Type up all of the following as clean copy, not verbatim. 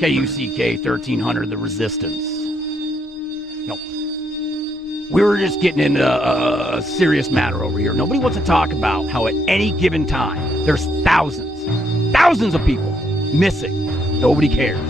KUCK 1300, the Resistance. We were just getting into a serious matter over here. Nobody wants to talk about how at any given time, there's thousands of people missing. Nobody cares.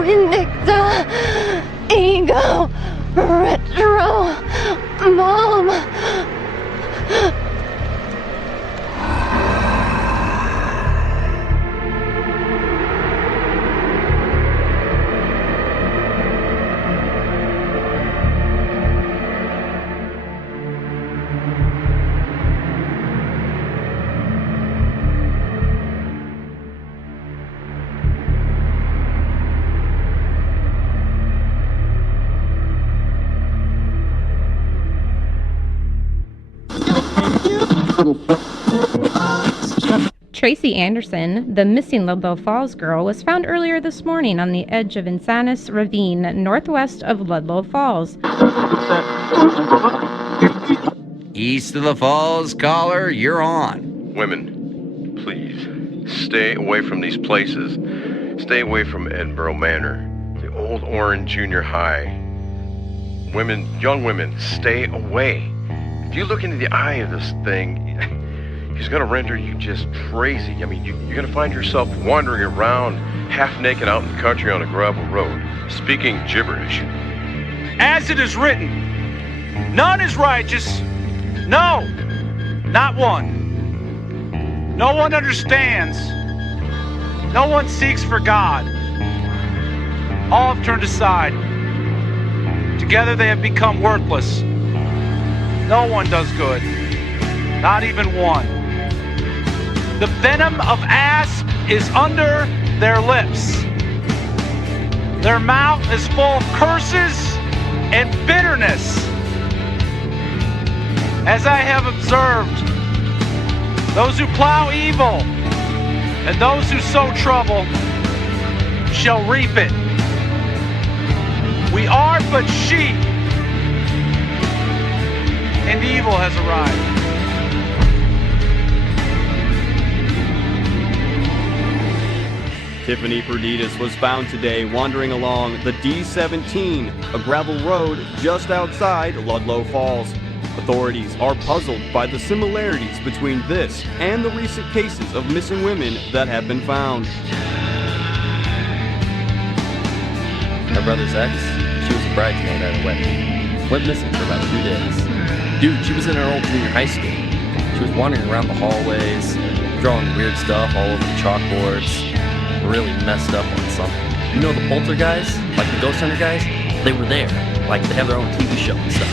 Vindicta, ego, retro, mom. Tracy Anderson, the missing Ludlow Falls girl, was found earlier this morning on the edge of Insanus Ravine, northwest of Ludlow Falls. East of the falls, caller, you're on. Women, please, stay away from these places. Stay away from Edinburgh Manor, the old Orange Junior High. Women, young women, stay away. If you look into the eye of this thing, he's going to render you just crazy. I mean, you're going to find yourself wandering around half naked out in the country on a gravel road, speaking gibberish. As it is written, none is righteous. No, not one. No one understands. No one seeks for God. All have turned aside. Together they have become worthless. No one does good. Not even one. The venom of asp is under their lips. Their mouth is full of curses and bitterness. As I have observed, those who plow evil and those who sow trouble shall reap it. We are but sheep, and evil has arrived. Tiffany Perdidas was found today wandering along the D17, a gravel road just outside Ludlow Falls. Authorities are puzzled by the similarities between this and the recent cases of missing women that have been found. My brother's ex, she was a bridesmaid at a wedding. Went missing for about 2 days. Dude, she was in her old junior high school. She was wandering around the hallways, drawing weird stuff all over the chalkboards. Really messed up on something. You know the Polter guys? Like the Ghost Hunter guys? They were there. Like they have their own TV show and stuff.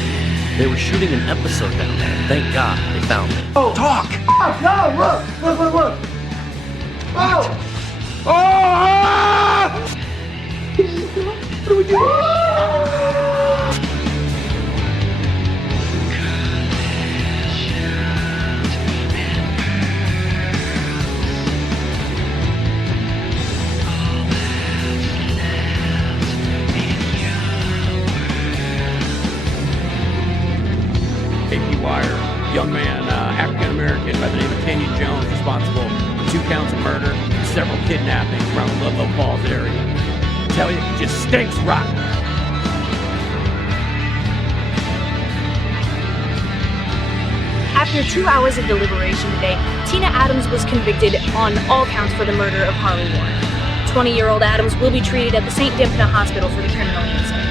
They were shooting an episode down there. Thank God they found it. Oh, talk! Oh, no, look! Oh! Oh! What do we do? Maguire, young man, African-American by the name of Kenyon Jones, responsible for 2 counts of murder and several kidnappings around the Ludlow Falls area. I tell you, it just stinks rotten. After 2 hours of deliberation today, Tina Adams was convicted on all counts for the murder of Harley Warren. 20-year-old Adams will be treated at the St. Dymphna Hospital for the criminal incident.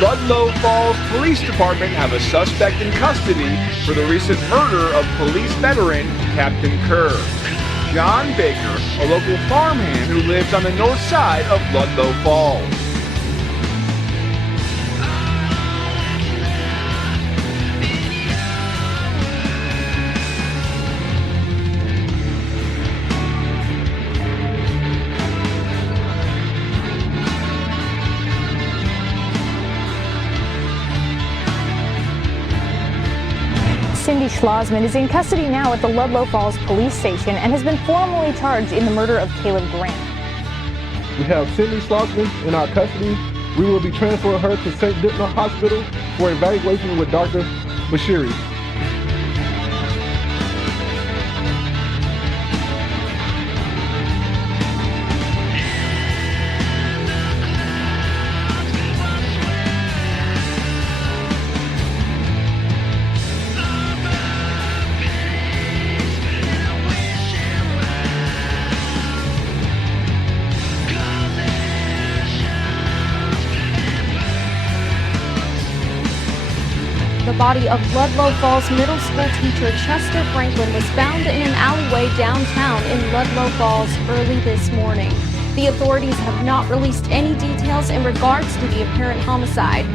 Ludlow Falls Police Department have a suspect in custody for the recent murder of police veteran Captain Kerr. John Baker, a local farmhand who lives on the north side of Ludlow Falls. Cindy Schlossman is in custody now at the Ludlow Falls Police Station and has been formally charged in the murder of Caleb Grant. We have Cindy Schlossman in our custody. We will be transferring her to St. Dymphna Hospital for evaluation with Dr. Bashiri. The body of Ludlow Falls Middle School teacher Chester Franklin was found in an alleyway downtown in Ludlow Falls early this morning. The authorities have not released any details in regards to the apparent homicide.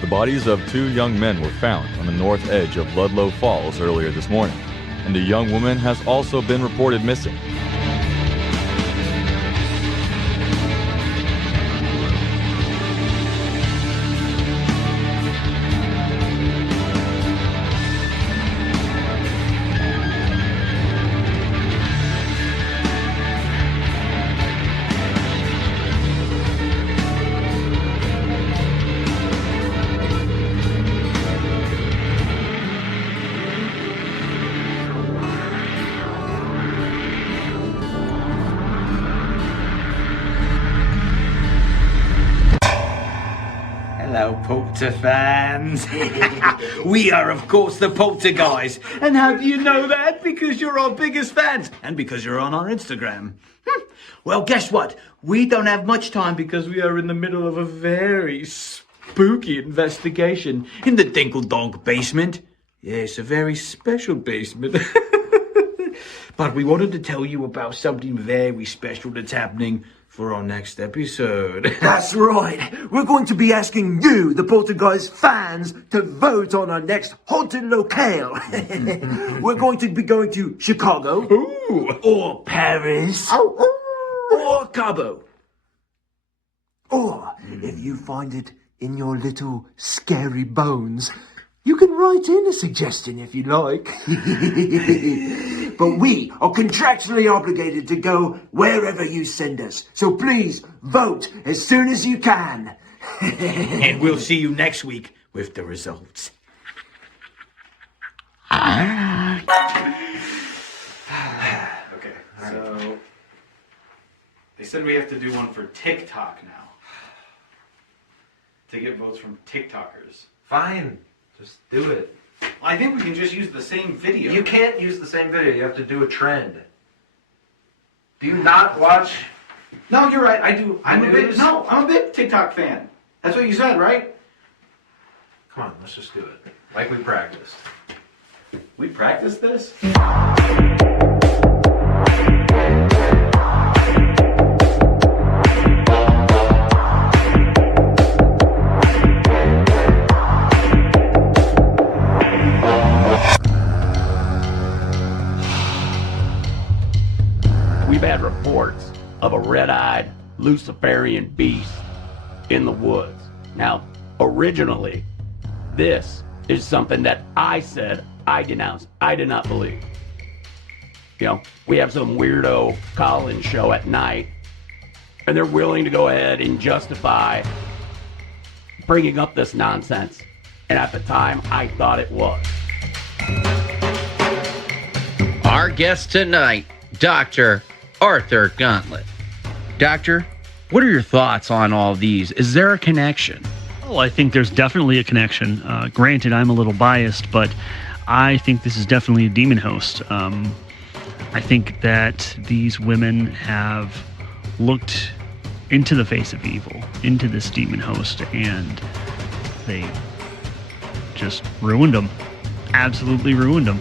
The bodies of 2 young men were found on the north edge of Ludlow Falls earlier this morning, and a young woman has also been reported missing. Doctor fans. We are, of course, the Poltergeist. And how do you know that? Because you're our biggest fans. And because you're on our Instagram. Well, guess what? We don't have much time because we are in the middle of a very spooky investigation in the Dinkle Donk basement. Yes, a very special basement. But we wanted to tell you about something very special that's happening for our next episode. That's right. We're going to be asking you, the Poltergeist fans, to vote on our next haunted locale. We're going to be going to Chicago. Ooh. Or Paris. Or Cabo. Or, if you find it in your little scary bones, you can write in a suggestion if you like. But we are contractually obligated to go wherever you send us. So please, vote as soon as you can. And we'll see you next week with the results. Okay, so they said we have to do one for TikTok now. To get votes from TikTokers. Fine, just do it. I think we can just use the same video. You can't use the same video. You have to do a trend. Do you not watch? No, you're right. I do. I'm a news? big TikTok fan. That's what you said, right? Come on, let's just do it. Like we practiced. We practiced this? We've had reports of a red-eyed Luciferian beast in the woods. Now, originally, this is something that I said I denounced. I did not believe. You know, we have some weirdo call-in show at night, and they're willing to go ahead and justify bringing up this nonsense. And at the time, I thought it was. Our guest tonight, Dr. Arthur Gauntlet. Doctor, what are your thoughts on all these? Is there a connection? Oh, I think there's definitely a connection. Granted, I'm a little biased, but I think this is definitely a demon host. I think that these women have looked into the face of evil, into this demon host, and they just ruined them. Absolutely ruined them.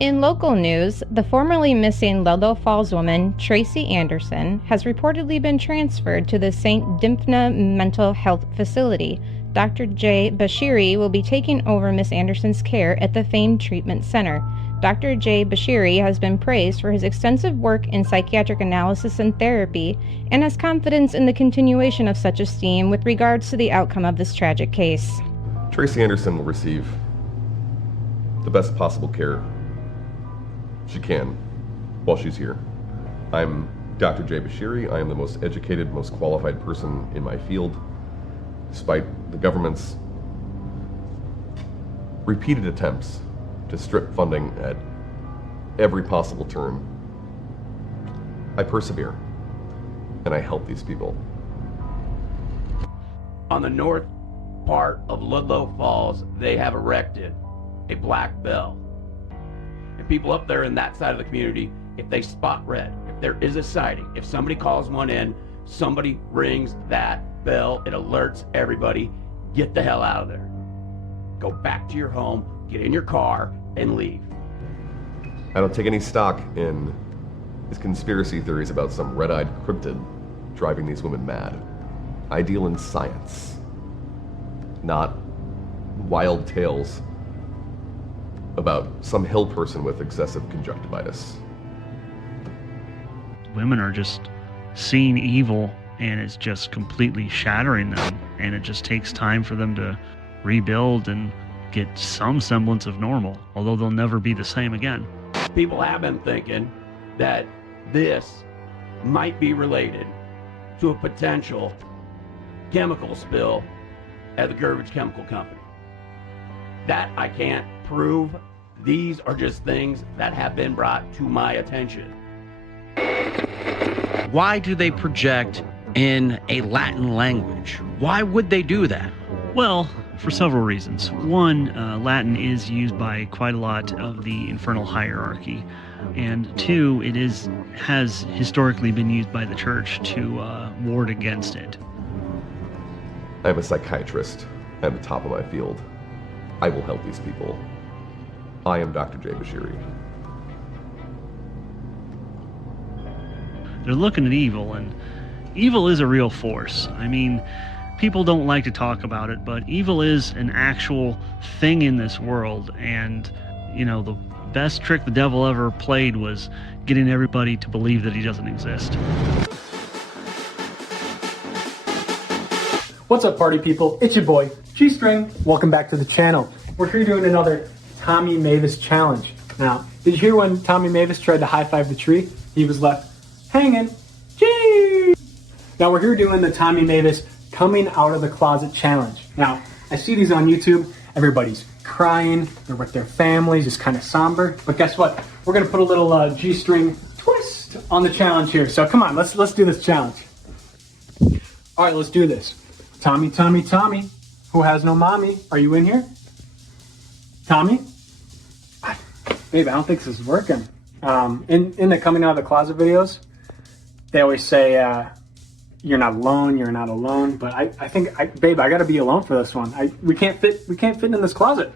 In local news, the formerly missing Ludlow Falls woman, Tracy Anderson, has reportedly been transferred to the St. Dymphna Mental Health Facility. Dr. J. Bashiri will be taking over Miss Anderson's care at the famed treatment center. Dr. J. Bashiri has been praised for his extensive work in psychiatric analysis and therapy, and has confidence in the continuation of such esteem with regards to the outcome of this tragic case. Tracy Anderson will receive the best possible care she can while she's here. I'm Dr. J. Bashiri. I am the most educated, most qualified person in my field. Despite the government's repeated attempts to strip funding at every possible turn, I persevere and I help these people. On the north part of Ludlow Falls, they have erected a black bell. And people up there in that side of the community, if they spot red, if there is a sighting, if somebody calls one in, somebody rings that bell, it alerts everybody, get the hell out of there. Go back to your home, get in your car, and leave. I don't take any stock in these conspiracy theories about some red-eyed cryptid driving these women mad. I deal in science, not wild tales about some hill person with excessive conjunctivitis. Women are just seeing evil, and it's just completely shattering them, and it just takes time for them to rebuild and get some semblance of normal, although they'll never be the same again. People have been thinking that this might be related to a potential chemical spill at the Garbage Chemical Company. That I can't prove. These are just things that have been brought to my attention. Why do they project in a Latin language? Why would they do that? Well, for several reasons. One, Latin is used by quite a lot of the infernal hierarchy. And two, it has historically been used by the church to ward against it. I'm a psychiatrist. I'm the top of my field. I will help these people. I am Dr. J. Bashiri. They're looking at evil, and evil is a real force. I mean, people don't like to talk about it, but evil is an actual thing in this world. And, you know, the best trick the devil ever played was getting everybody to believe that he doesn't exist. What's up, party people? It's your boy, G-String. Welcome back to the channel. We're here doing another Tommy Mavis challenge. Now, did you hear when Tommy Mavis tried to high-five the tree? He was left hanging. Gee! Now, we're here doing the Tommy Mavis coming out of the closet challenge. Now, I see these on YouTube. Everybody's crying. They're with their families. It's kind of somber. But guess what? We're going to put a little G-String twist on the challenge here. So come on, let's do this challenge. All right, let's do this. Tommy, Tommy, Tommy, who has no mommy, are you in here? Tommy? Babe, I don't think this is working. In the coming out of the closet videos, they always say, you're not alone, you're not alone. But I think, babe, I gotta be alone for this one. We can't fit in this closet.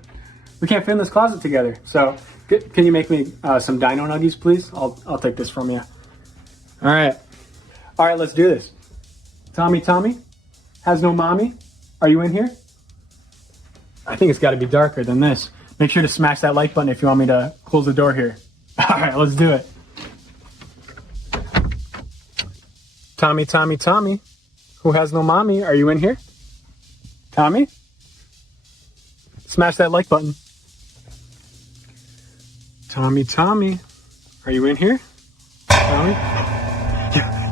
We can't fit in this closet together. So, can you make me some dino nuggies, please? I'll take this from you. All right, let's do this. Tommy, Tommy, has no mommy, are you in here? I think it's gotta be darker than this. Make sure to smash that like button if you want me to close the door here. All right, let's do it. Tommy, Tommy, Tommy, who has no mommy, are you in here? Tommy? Smash that like button. Tommy, Tommy, are you in here? Tommy?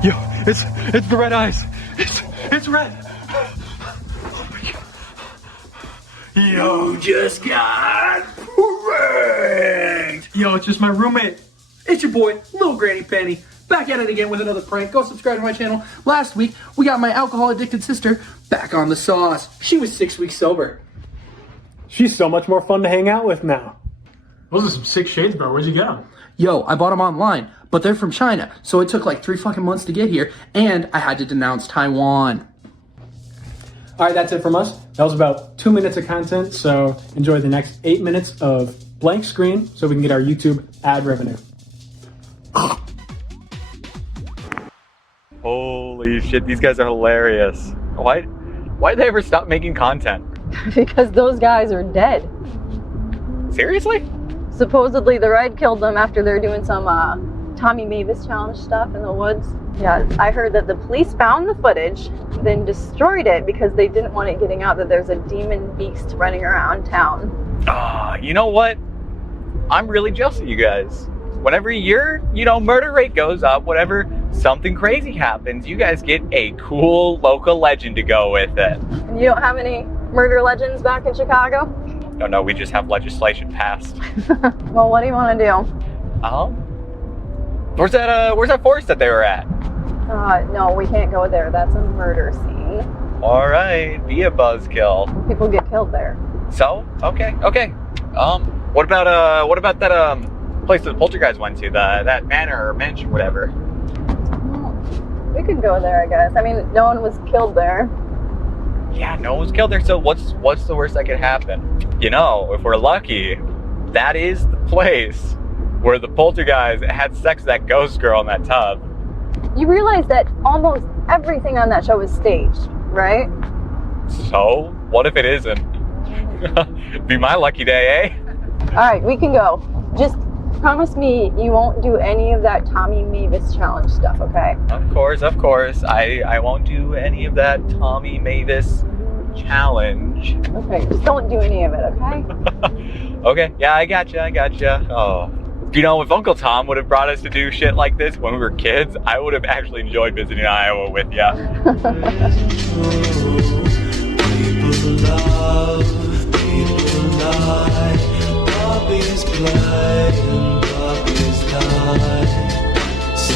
Yo, it's the red eyes. It's red. Oh my God. Yo, just got pranked. Yo, it's just my roommate. It's your boy, Little Granny Panty. Back at it again with another prank. Go subscribe to my channel. Last week, we got my alcohol-addicted sister back on the sauce. She was 6 weeks sober. She's so much more fun to hang out with now. Those are some sick shades, bro. Where'd you get them? Yo, I bought them online, but they're from China, so it took like 3 fucking months to get here, and I had to denounce Taiwan. All right, that's it from us. That was about 2 minutes of content, so enjoy the next 8 minutes of blank screen so we can get our YouTube ad revenue. Holy shit, these guys are hilarious. Why'd they ever stop making content? Because those guys are dead. Seriously? Supposedly the Red killed them after they're doing some Tommy Mavis challenge stuff in the woods. Yeah, I heard that the police found the footage, then destroyed it because they didn't want it getting out that there's a demon beast running around town. You know what? I'm really jealous of you guys. Whenever your, murder rate goes up, whenever something crazy happens, you guys get a cool local legend to go with it. And you don't have any murder legends back in Chicago? No, we just have legislation passed. Well, what do you want to do? Where's that forest that they were at? No, we can't go there. That's a murder scene. All right, be a buzzkill. People get killed there. So, okay. What about that place that the poltergeist went to, that manor or mansion, whatever? We could go there, I guess. I mean, no one was killed there. Yeah, no one was killed there, so what's the worst that could happen? If we're lucky, that is the place where the poltergeist had sex with that ghost girl in that tub. You realize that almost everything on that show is staged, right? So, what if it isn't? Be my lucky day, eh? Alright, we can go. Just promise me you won't do any of that Tommy Mavis challenge stuff, okay? Of course. I won't do any of that Tommy Mavis challenge. Okay, just don't do any of it, okay? Okay, yeah, I gotcha. Oh. If Uncle Tom would have brought us to do shit like this when we were kids, I would have actually enjoyed visiting Iowa with ya. People lie, puppies play and puppies die. So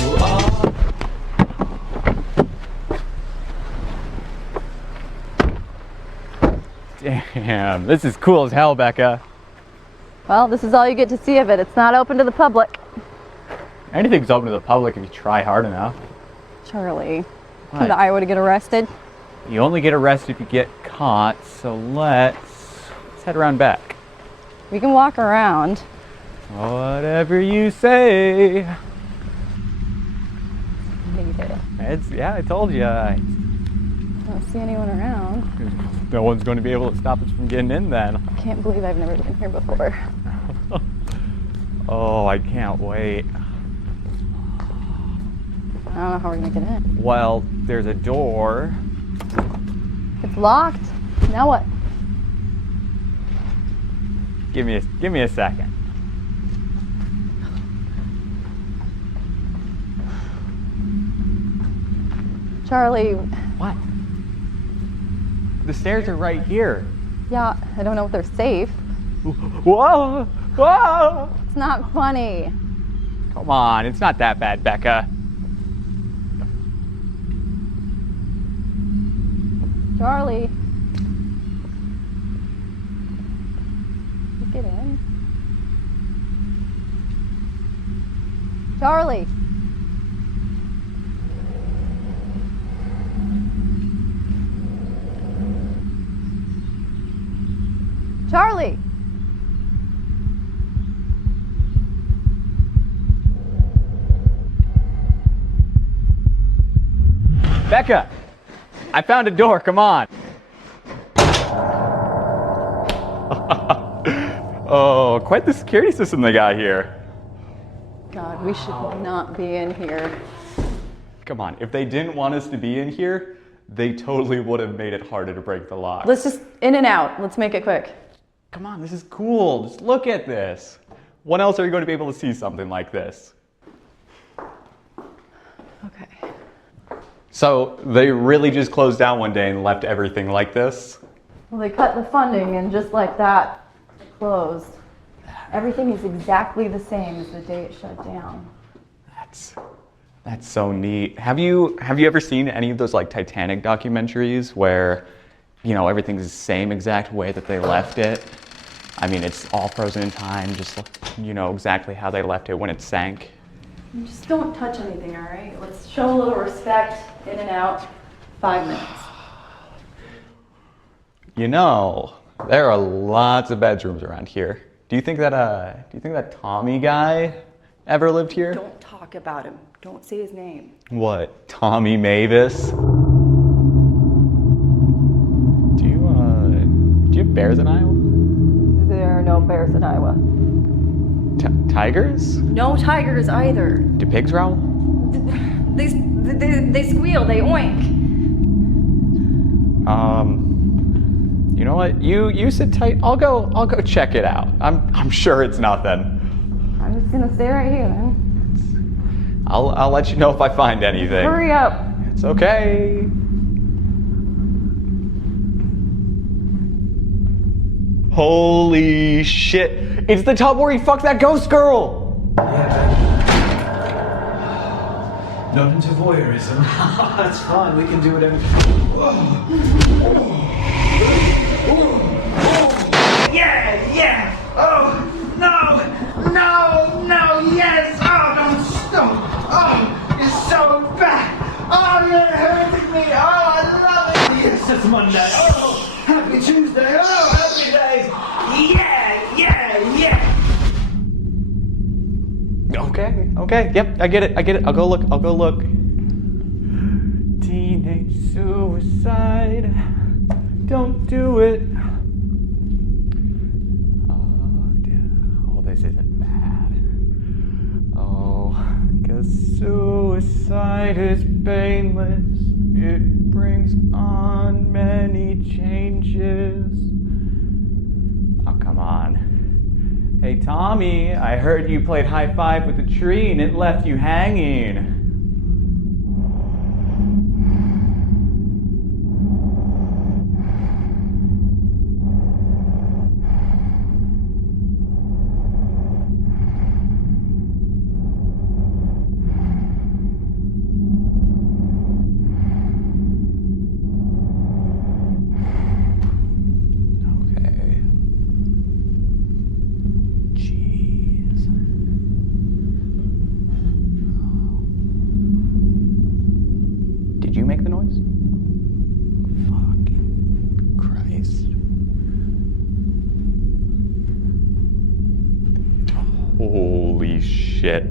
Damn, this is cool as hell, Becca. Well, this is all you get to see of it. It's not open to the public. Anything's open to the public if you try hard enough. Charlie, What? come to Iowa to get arrested? You only get arrested if you get caught, so let's head around back. We can walk around. Whatever you say. Need it. Yeah, I told you. I don't see anyone around. No one's going to be able to stop us from getting in then. I can't believe I've never been here before. Oh, I can't wait. I don't know how we're gonna get in. Well, there's a door. It's locked. Now what? Give me a second. Charlie. What? The stairs are right here. Yeah, I don't know if they're safe. Whoa! Whoa! It's not funny. Come on, it's not that bad, Becca. Charlie. Get in. Charlie. Charlie. Becca! I found a door, come on. Oh, quite the security system they got here. God, we should not be in here. Come on, if they didn't want us to be in here, they totally would have made it harder to break the lock. Let's just in and out. Let's make it quick. Come on, this is cool. Just look at this. When else are you going to be able to see something like this? Okay. So they really just closed down one day and left everything like this? Well, they cut the funding and just like that, it closed. Everything is exactly the same as the day it shut down. That's so neat. Have you ever seen any of those like Titanic documentaries where, you know, everything's the same exact way that they left it? I mean, it's all frozen in time, just, you know, exactly how they left it when it sank. Just don't touch anything, all right? Let's show a little respect. In and out. 5 minutes. You know, there are lots of bedrooms around here. Do you think that Tommy guy ever lived here? Don't talk about him. Don't say his name. What? Tommy Mavis? Do you have bears in Iowa? There are no bears in Iowa. Tigers? No tigers either. Do pigs growl? They squeal. They oink. You know what? You sit tight. I'll go check it out. I'm sure it's nothing. I'm just gonna stay right here, then. I'll let you know if I find anything. Hurry up. It's okay. Holy shit! It's the tub where he fucked that ghost girl. Not into voyeurism. That's fine. We can do whatever. Yeah. Oh no, yes. Oh, don't stop. Oh, it's so bad. Oh, you're hurting me. Oh, I love it. Yes, it's Monday. Oh, happy Tuesday. Oh, happy days. Yeah. Okay. Yep, I get it. I'll go look. Teenage suicide. Don't do it. Oh, dear. Oh, this isn't bad. Oh, 'cause suicide is painless. It brings on many changes. Oh, come on. Hey, Tommy, I heard you played high five with the tree and it left you hanging. Christ. Holy shit.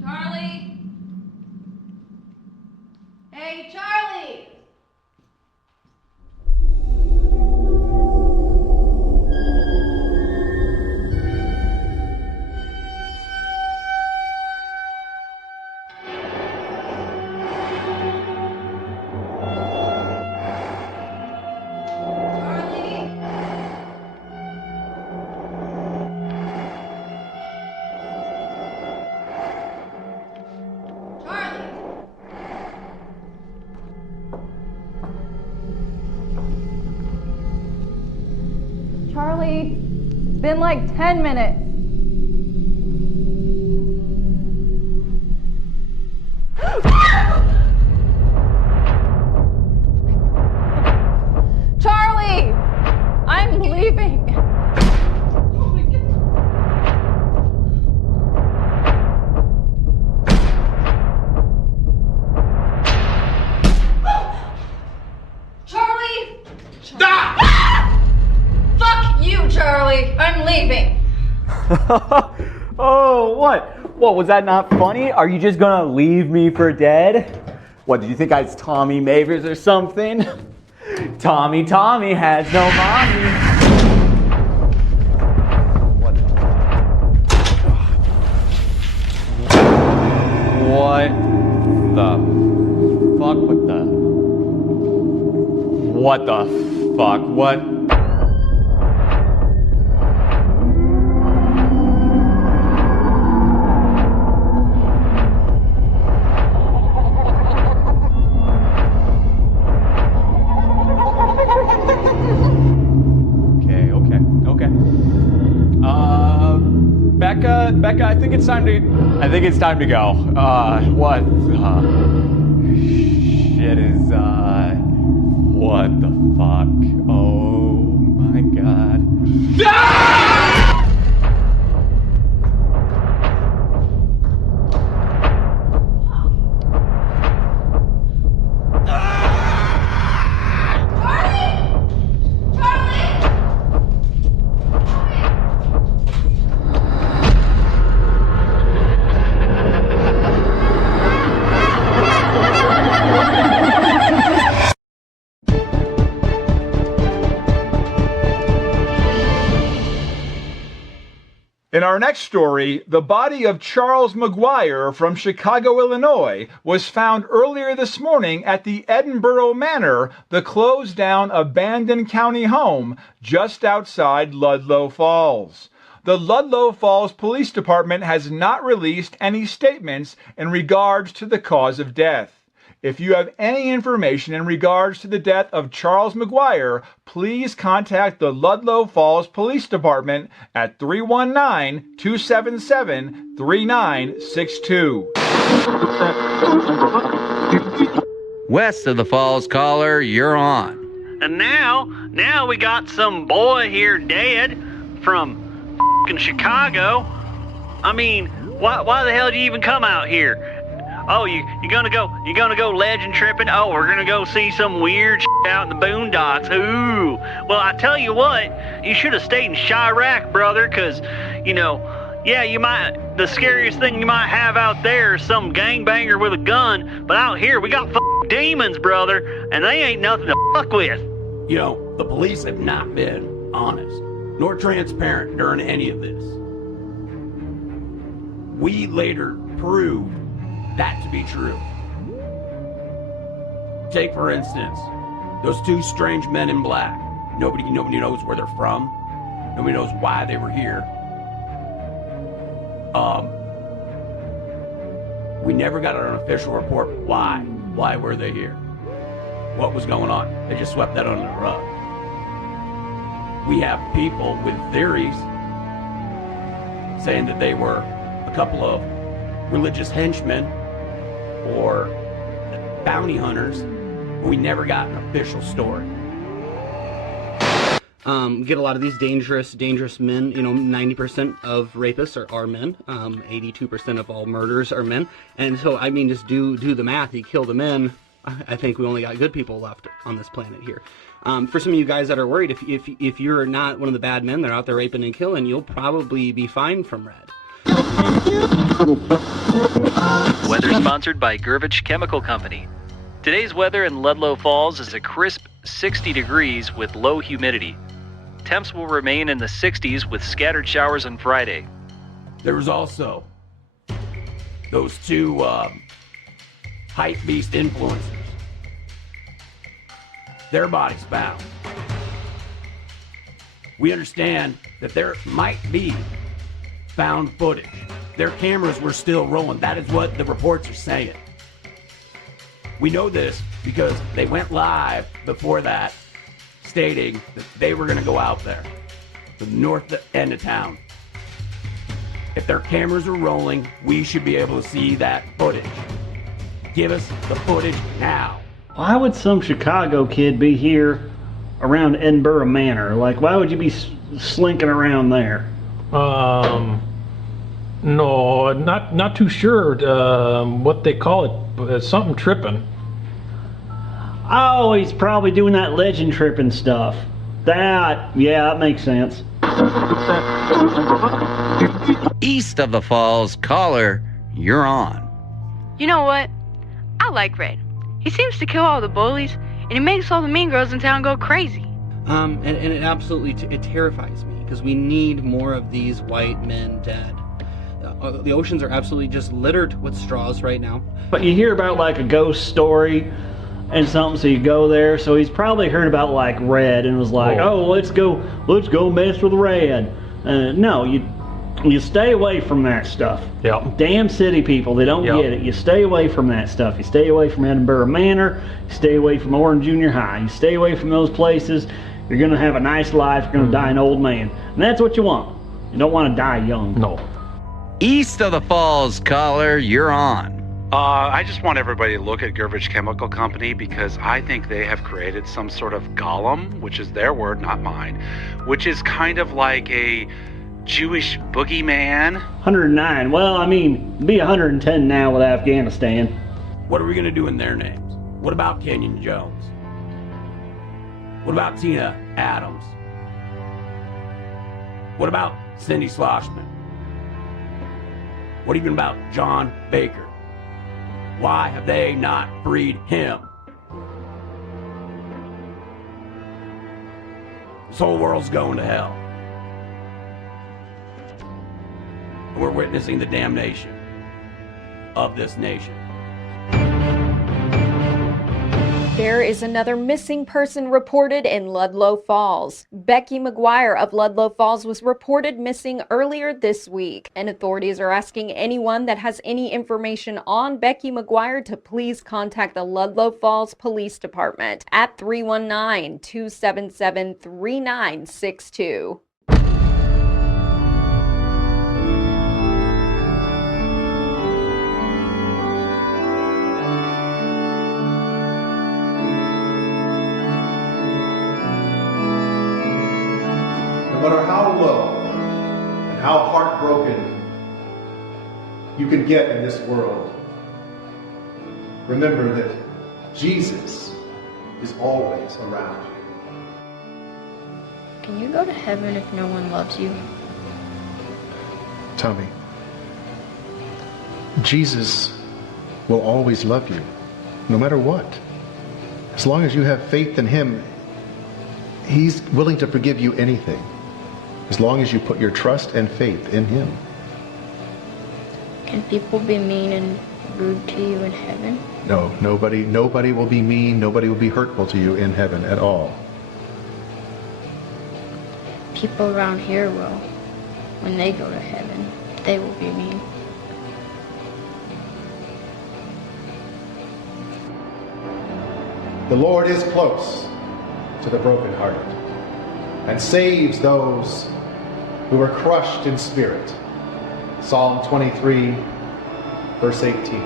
Charlie! Hey, Charlie! Charlie, it's been like 10 minutes. Charlie! I'm leaving. Charlie! Fuck you, Charlie! I'm leaving! Oh, what? What, was that not funny? Are you just gonna leave me for dead? What, did you think I was Tommy Mavis or something? Tommy has no mommy. What the fuck? What the fuck? What? Okay. Becca, I think it's time to go. What shit is, what the fuck? Oh my god. In our next story, the body of Charles Maguire from Chicago, Illinois, was found earlier this morning at the Edinburgh Manor, the closed-down abandoned county home just outside Ludlow Falls. The Ludlow Falls Police Department has not released any statements in regards to the cause of death. If you have any information in regards to the death of Charles Maguire, please contact the Ludlow Falls Police Department at 319-277-3962. West of the Falls, caller, you're on. And now we got some boy here dead from f***ing Chicago. I mean, why the hell did you even come out here? Oh, you gonna go legend tripping? Oh, we're gonna go see some weird shit out in the boondocks. Ooh. Well, I tell you what, you should have stayed in Chirac, brother, cause, the scariest thing you might have out there is some gangbanger with a gun, but out here we got demons, brother, and they ain't nothing to fuck with. The police have not been honest nor transparent during any of this. We later proved that to be true. Take, for instance, those two strange men in black. Nobody knows where they're from. Nobody knows why they were here. We never got an official report. Why were they here? What was going on? They just swept that under the rug. we have people with theories saying that they were a couple of religious henchmen or bounty hunters. We never got an official story. We get a lot of these dangerous men. 90% of rapists are men. 82% of all murders are men. And so, I mean, just do the math. You kill the men, I think we only got good people left on this planet here. For some of you guys that are worried, if you're not one of the bad men that are out there raping and killing, you'll probably be fined from red. Weather sponsored by Gervich Chemical Company. Today's weather in Ludlow Falls is a crisp 60 degrees with low humidity. Temps will remain in the 60s with scattered showers on Friday. There was also those two hype beast influencers. Their bodies found. We understand that there might be found footage. Their cameras were still rolling. That is what the reports are saying. We know this because they went live before that, stating that they were going to go out there, the north end of town. If their cameras are rolling, we should be able to see that footage. Give us the footage now. Why would some Chicago kid be here around Edinburgh Manor? Like, why would you be slinking around there? No, not too sure what they call it, but something tripping. Oh, he's probably doing that legend tripping stuff. That makes sense. East of the falls, caller, you're on. You know what? I like Red. He seems to kill all the bullies, and he makes all the mean girls in town go crazy. And it absolutely it terrifies me, because we need more of these white men dead. The oceans are absolutely just littered with straws right now. But you hear about like a ghost story and something, so you go there. So he's probably heard about like Red and was like, oh, let's go mess with Red. No, you stay away from that stuff. Yep. Damn city people, they don't get it. You stay away from that stuff. You stay away from Edinburgh Manor. You stay away from Orange Junior High. You stay away from those places. You're going to have a nice life. You're going to die an old man. And that's what you want. You don't want to die young. No. East of the falls, caller, you're on. I just want everybody to look at Gervich Chemical Company because I think they have created some sort of golem, which is their word, not mine, which is kind of like a Jewish boogeyman. 109. Well, I mean, it'd be 110 now with Afghanistan. What are we going to do in their names? What about Kenyon Jones? What about Tina Adams? What about Cindy Sloshman? What even about John Baker? Why have they not freed him? This whole world's going to hell. We're witnessing the damnation of this nation. There is another missing person reported in Ludlow Falls. Becky Maguire of Ludlow Falls was reported missing earlier this week, and authorities are asking anyone that has any information on Becky Maguire to please contact the Ludlow Falls Police Department at 319-277-3962. No matter how low and how heartbroken you can get in this world, remember that Jesus is always around you. Can you go to heaven if no one loves you? Tommy, Jesus will always love you, no matter what. As long as you have faith in Him, He's willing to forgive you anything. As long as you put your trust and faith in Him. Can people be mean and rude to you in heaven? No, nobody will be mean, nobody will be hurtful to you in heaven at all. People around here will. When they go to heaven, they will be mean. The Lord is close to the brokenhearted. and saves those who are crushed in spirit. Psalm 23, verse 18.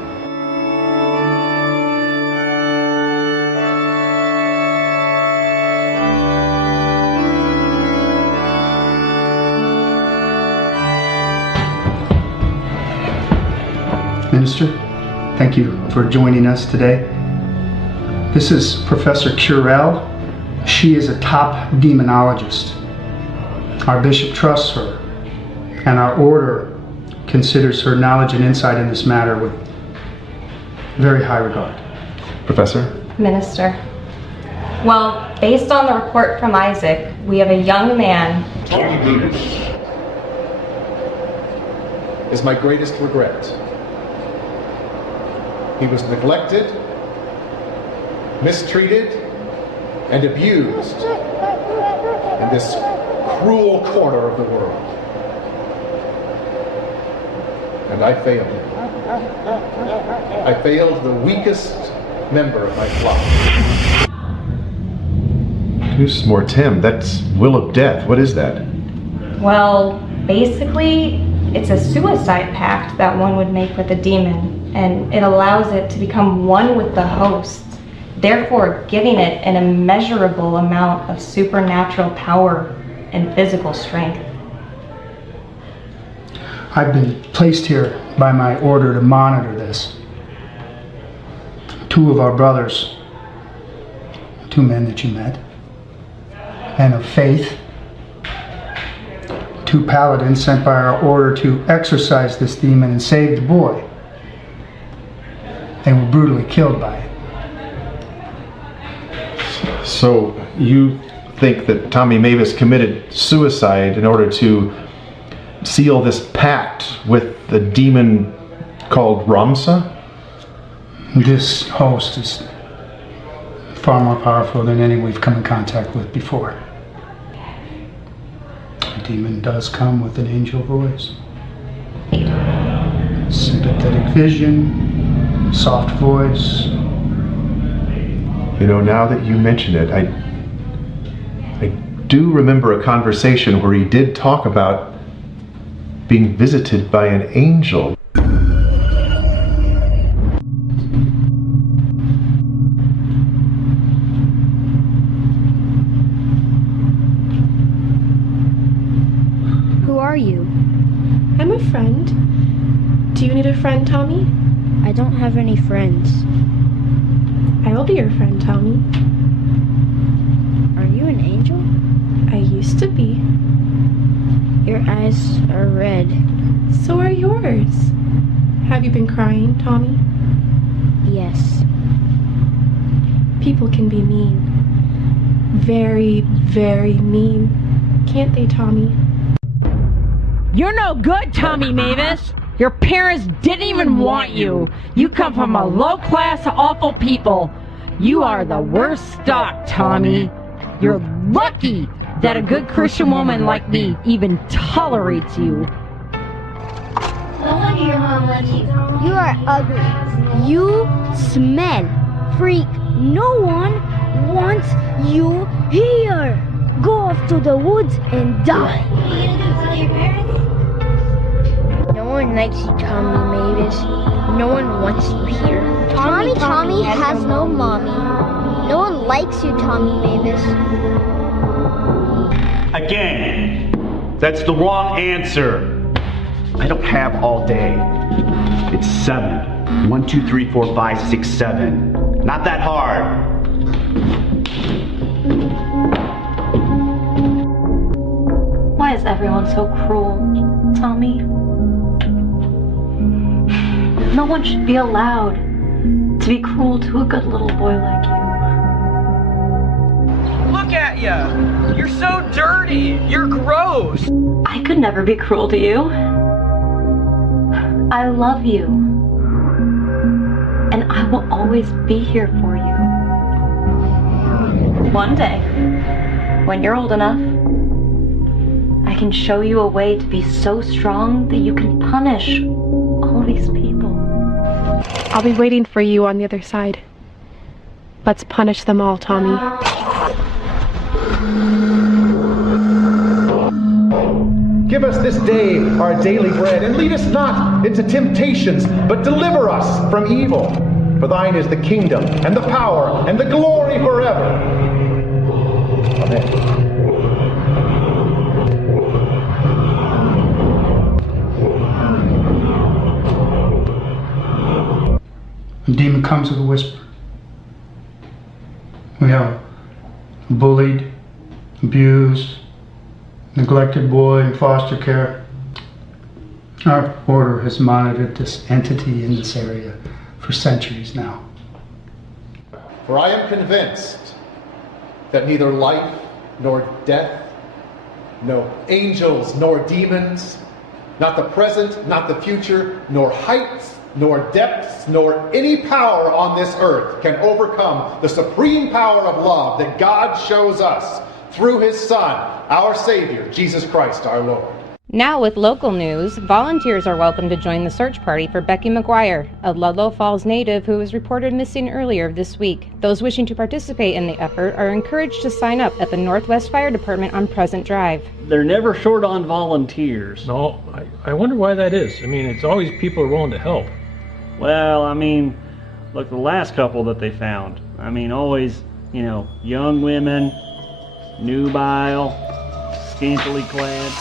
Minister, thank you for joining us today. This is Professor Tjernagel. She is a top demonologist. Our bishop trusts her, and our order considers her knowledge and insight in this matter with very high regard. Professor? Minister. Well, based on the report from Isaac, we have a young man. Tommy Mavis is my greatest regret. He was neglected, mistreated, and abused in this cruel corner of the world. And I failed him. I failed the weakest member of my flock. Who's more Tim? That's will of death. What is that? Well, basically, it's a suicide pact that one would make with a demon, and it allows it to become one with the host, therefore giving it an immeasurable amount of supernatural power and physical strength. I've been placed here by my order to monitor this. 2 of our brothers, 2 men that you met, men of faith, 2 paladins sent by our order to exorcise this demon and save the boy. They were brutally killed by it. So you think that Tommy Mavis committed suicide in order to seal this pact with the demon called Ramsa? This host is far more powerful than any we've come in contact with before. The demon does come with an angel voice. Sympathetic vision, soft voice. You know, now that you mention it, I do remember a conversation where he did talk about being visited by an angel. Who are you? I'm a friend. Do you need a friend, Tommy? I don't have any friends. I will be your friend, Tommy. Are you an angel? I used to be. Your eyes are red. So are yours. Have you been crying, Tommy? Yes. People can be mean. Very, very mean. Can't they, Tommy? You're no good, Tommy Mavis. Your parents didn't even want you. You come from a low-class, awful people. You are the worst stock, Tommy. You're lucky that a good Christian woman like me even tolerates you. No wonder your mom loves you. You are ugly. You smell. Freak. No one wants you here. Go off to the woods and die. What are you gonna do, tell your parents? No one likes you, Tommy Mavis. No one wants you here. Tommy has no mommy. No one likes you, Tommy Mavis. Again, that's the wrong answer. I don't have all day. It's 7. 1, 2, 3, 4, 5, 6, 7. Not that hard. Why is everyone so cruel, Tommy? No one should be allowed to be cruel to a good little boy like you. Look at ya! You're so dirty! You're gross! I could never be cruel to you. I love you. And I will always be here for you. One day, when you're old enough, I can show you a way to be so strong that you can punish all these people. I'll be waiting for you on the other side. Let's punish them all, Tommy. Give us this day our daily bread, and lead us not into temptations, but deliver us from evil. For thine is the kingdom, and the power, and the glory forever. Amen. The demon comes with a whisper. We have a bullied, abused, neglected boy in foster care. Our order has monitored this entity in this area for centuries now. For I am convinced that neither life nor death, no angels nor demons, not the present, not the future, nor heights, nor depths, nor any power on this earth can overcome the supreme power of love that God shows us through His Son, our Savior, Jesus Christ our Lord. Now with local news, volunteers are welcome to join the search party for Becky Maguire, a Ludlow Falls native who was reported missing earlier this week. Those wishing to participate in the effort are encouraged to sign up at the Northwest Fire Department on Pleasant Drive. They're never short on volunteers. No, I wonder why that is. I mean, it's always people are willing to help. Well, I mean, look, the last couple that they found. I mean, always, young women, nubile, scantily clad.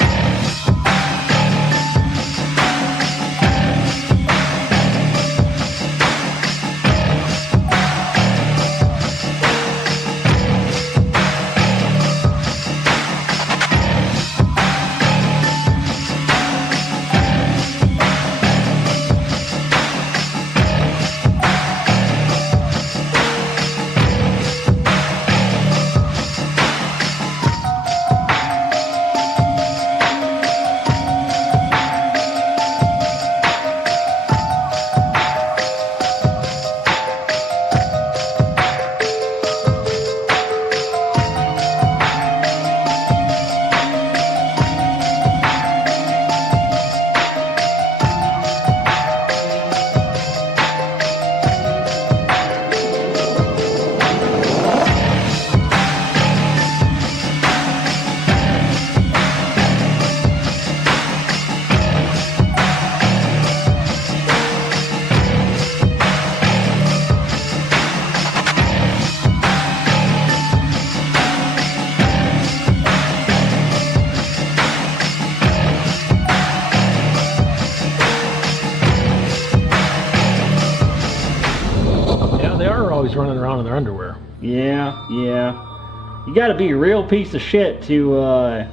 Running around in their underwear. Yeah. You got to be a real piece of shit to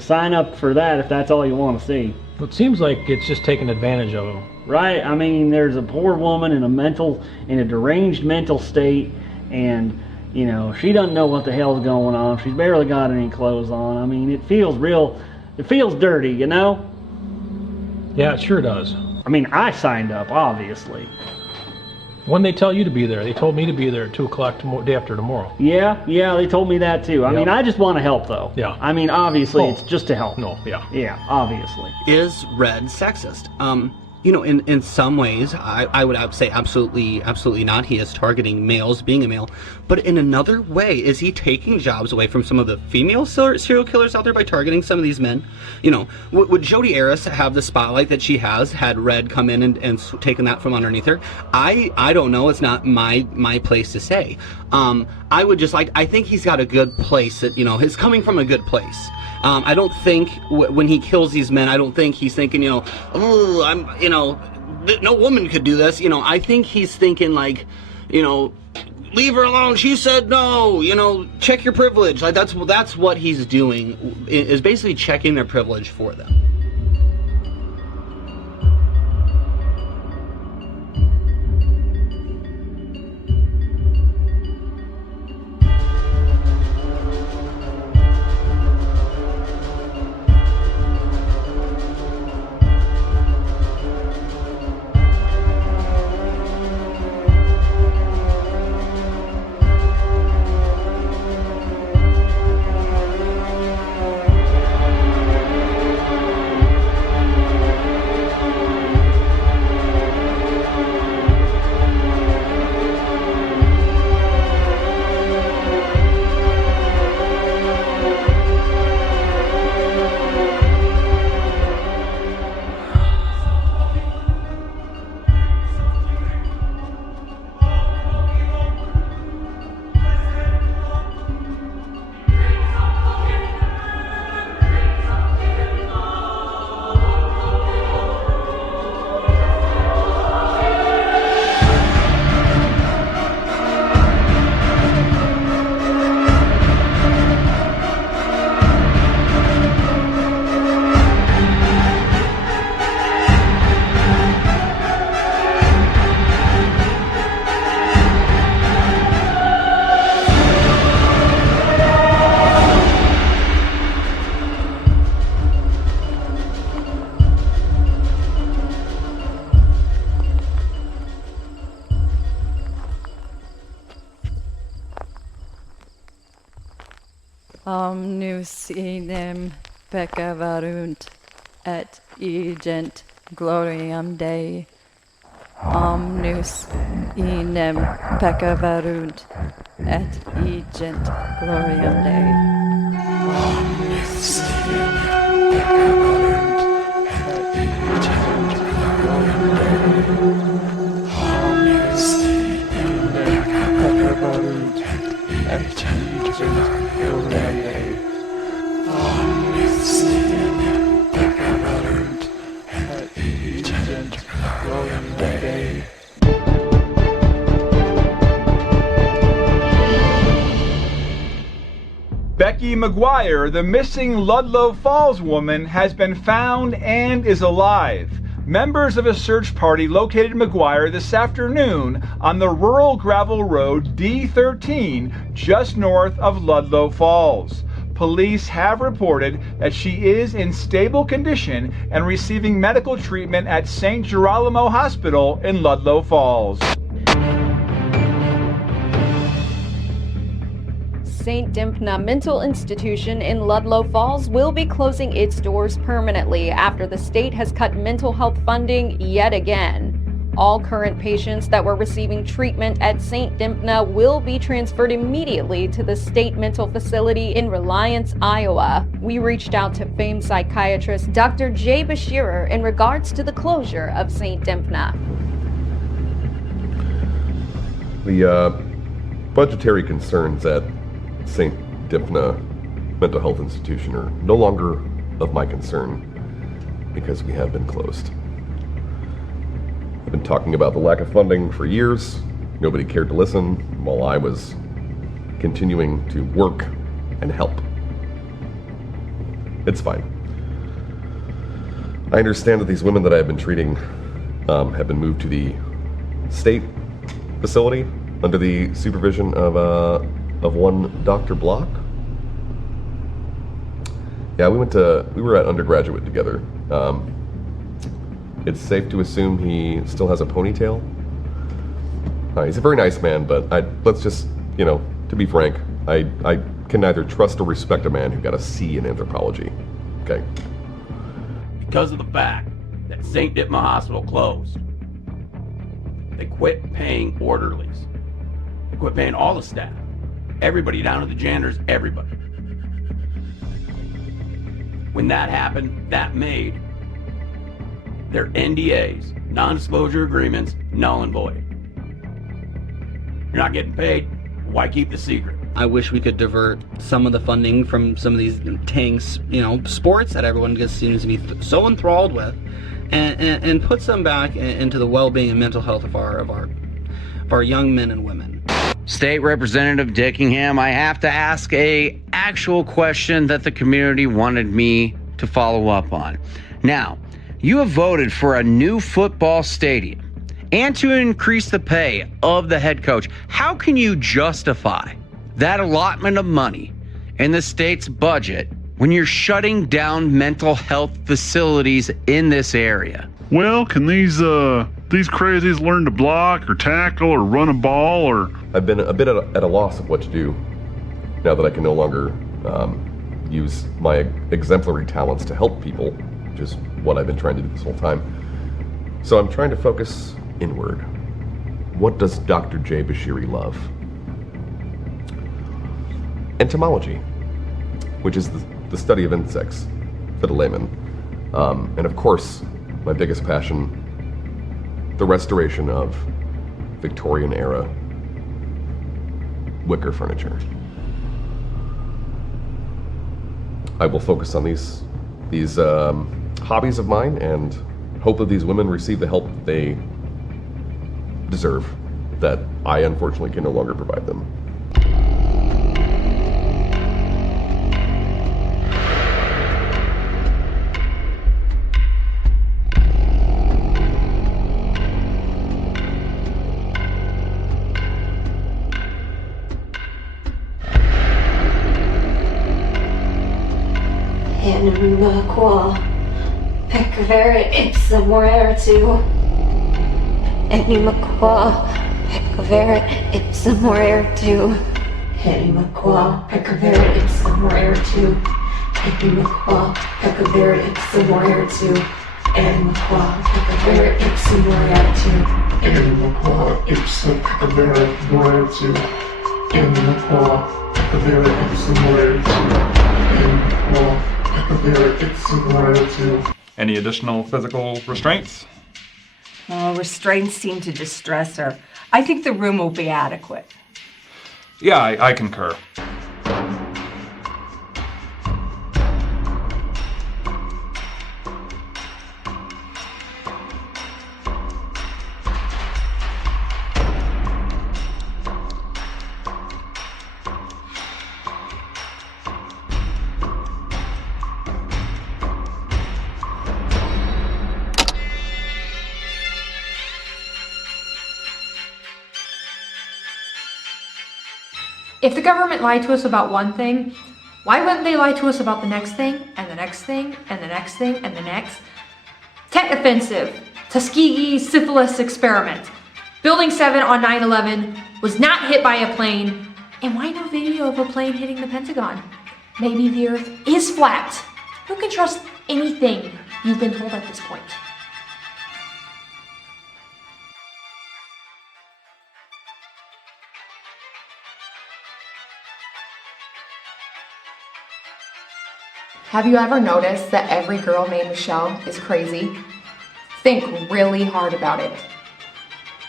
sign up for that if that's all you want to see. It seems like it's just taking advantage of them. Right. I mean, there's a poor woman in a deranged mental state, and she doesn't know what the hell's going on. She's barely got any clothes on. I mean, it feels dirty, Yeah, it sure does. I mean, I signed up, obviously. When they tell you to be there, they told me to be there at 2 o'clock day after tomorrow. Yeah, they told me that too. I mean, I just want to help though. Yeah. I mean, obviously, it's just to help. No, yeah. Yeah, obviously. Is Red sexist? In some ways, I would say absolutely not. He is targeting males, being a male. But in another way, is he taking jobs away from some of the female serial killers out there by targeting some of these men? Would Jodi Arias have the spotlight that she has had Red come in and taken that from underneath her? I don't know. It's not my place to say. I think he's got a good place that, it's coming from a good place. I don't think when he kills these men, I don't think he's thinking, no woman could do this. I think he's thinking like, leave her alone. She said no. Check your privilege. Like that's what he's doing, is basically checking their privilege for them. Omnus idem peccavarunt, et egent gloriam Dei. Omnus idem peccavarunt, et egent gloriam Dei. Omnus idem peccavarunt, et egent gloriam Dei. Omnus idem peccavarunt, et egent gloriam Dei. Becky Maguire, the missing Ludlow Falls woman, has been found and is alive. Members of a search party located Maguire this afternoon on the rural gravel road D13 just north of Ludlow Falls. Police have reported that she is in stable condition and receiving medical treatment at St. Girolamo Hospital in Ludlow Falls. St. Dymphna Mental Institution in Ludlow Falls will be closing its doors permanently after the state has cut mental health funding yet again. All current patients that were receiving treatment at St. Dymphna will be transferred immediately to the state mental facility in Reliance, Iowa. We reached out to famed psychiatrist Dr. Jay Bashirer in regards to the closure of St. Dymphna. The budgetary concerns at St. Dymphna Mental Health Institution are no longer of my concern because we have been closed. I've been talking about the lack of funding for years. Nobody cared to listen while I was continuing to work and help. It's fine. I understand that these women that I've been treating have been moved to the state facility under the supervision of one Dr. Block. Yeah, we were at undergraduate together. It's safe to assume he still has a ponytail. He's a very nice man, but let's just, to be frank, I can neither trust or respect a man who got a C in anthropology. Okay. Because of the fact that St. Dymphna Hospital closed, they quit paying orderlies. They quit paying all the staff. Everybody down to the janitors, everybody. When that happened, that made their NDAs, non-disclosure agreements, null and void. You're not getting paid, why keep the secret? I wish we could divert some of the funding from some of these tanks, sports that everyone just seems to be so enthralled with, and put some back into the well-being and mental health of our young men and women. State Representative Dickingham, I have to ask a actual question that the community wanted me to follow up on. Now, you have voted for a new football stadium and to increase the pay of the head coach. How can you justify that allotment of money in the state's budget when you're shutting down mental health facilities in this area? Well, can these crazies learn to block or tackle or run a ball or... I've been a bit at a loss of what to do now that I can no longer use my exemplary talents to help people, which is what I've been trying to do this whole time. So I'm trying to focus inward. What does Dr. Jay Bashiri love? Entomology, which is the study of insects for the layman. And of course, my biggest passion, the restoration of Victorian-era wicker furniture. I will focus on these hobbies of mine and hope that these women receive the help that they deserve, that I unfortunately can no longer provide them. Anima qua peccaverit ipsa moreritu. Anima qua peccaverit ipsa moreritu. Hedimakwa, Pekavera, Ipsum, Raritu. Hedimakwa, Pekavera, Ipsum, Raritu. Hedimakwa, Pekavera, Ipsum, Raritu. Hedimakwa, Ipsum, Pekavera, Raritu. Hedimakwa, Pekavera, Ipsum, Raritu. Hedimakwa, Pekavera, Ipsum, Raritu. Any additional physical restraints? Restraints seem to distress her. I think the room will be adequate. Yeah, I concur. If the government lied to us about one thing, why wouldn't they lie to us about the next thing, and the next thing, and the next thing, and the next? Tet offensive, Tuskegee syphilis experiment. Building 7 on 9/11 was not hit by a plane, and why no video of a plane hitting the Pentagon? Maybe the Earth is flat. Who can trust anything you've been told at this point? Have you ever noticed that every girl named Michelle is crazy? Think really hard about it.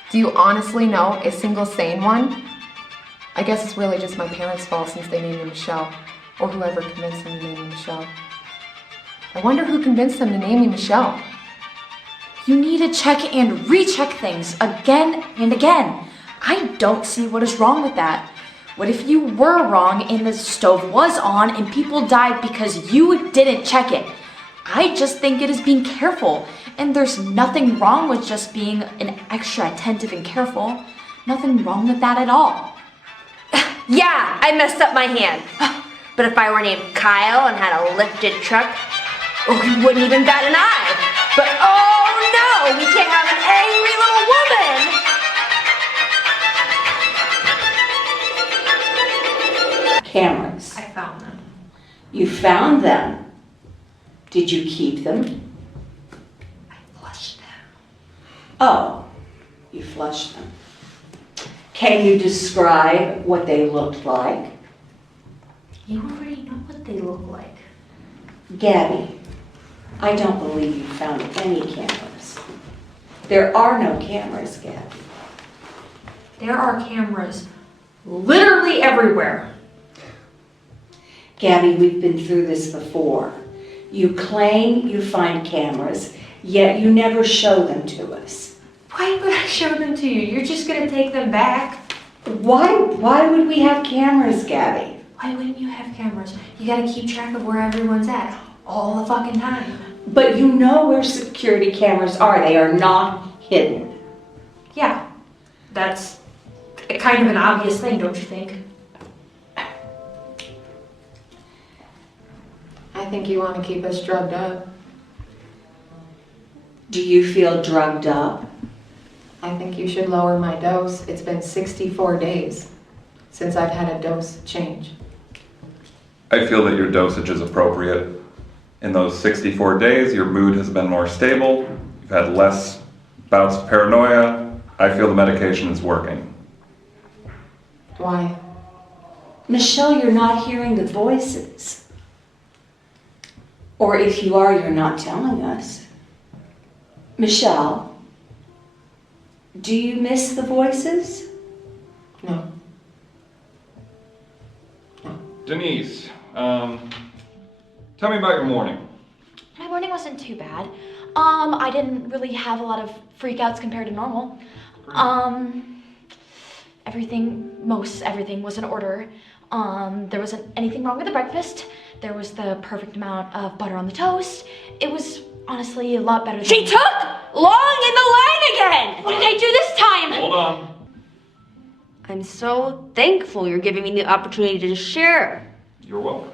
Do you honestly know a single sane one? I guess it's really just my parents' fault since they named me Michelle, or whoever convinced them to name me Michelle. I wonder who convinced them to name me Michelle. You need to check and recheck things again and again. I don't see what is wrong with that. What if you were wrong and the stove was on and people died because you didn't check it? I just think it is being careful, and there's nothing wrong with just being an extra attentive and careful. Nothing wrong with that at all. Yeah, I messed up my hand. But if I were named Kyle and had a lifted truck, you wouldn't even bat an eye. But oh no, we can't have an angry little woman. Cameras. I found them. You found them. Did you keep them? I flushed them. Oh, you flushed them. Can you describe what they looked like? You already know what they look like. Gabby, I don't believe you found any cameras. There are no cameras, Gabby. There are cameras literally everywhere. Gabby, we've been through this before. You claim you find cameras, yet you never show them to us. Why would I show them to you? You're just gonna take them back. Why would we have cameras, Gabby? Why wouldn't you have cameras? You gotta keep track of where everyone's at all the fucking time. But you know where security cameras are. They are not hidden. Yeah, that's kind of an obvious thing, don't you think? I think you want to keep us drugged up. Do you feel drugged up? I think you should lower my dose. It's been 64 days since I've had a dose change. I feel that your dosage is appropriate. In those 64 days, your mood has been more stable. You've had less bouts of paranoia. I feel the medication is working. Why? Michelle, you're not hearing the voices. Or if you are, you're not telling us. Michelle, do you miss the voices? No. Denise, tell me about your morning. My morning wasn't too bad. I didn't really have a lot of freakouts compared to normal. Everything was in order. There wasn't anything wrong with the breakfast. There was the perfect amount of butter on the toast. It was honestly a lot better than— She took long in the line again! What did I do this time? Hold on. I'm so thankful you're giving me the opportunity to share. You're welcome.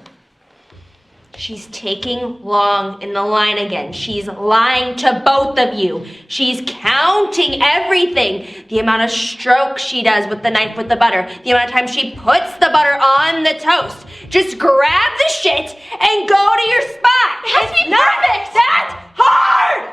She's taking long in the line again. She's lying to both of you. She's counting everything. The amount of strokes she does with the knife with the butter. The amount of time she puts the butter on the toast. Just grab the shit and go to your spot. It has to be not perfect. that hard!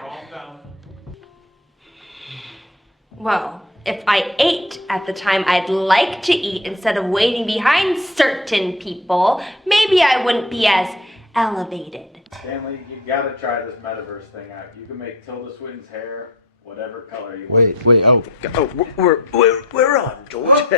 Well, if I ate at the time I'd like to eat instead of waiting behind certain people, maybe I wouldn't be as elevated. Stanley, you gotta try this metaverse thing out. You can make Tilda Swinton's hair whatever color you want. We're on, George.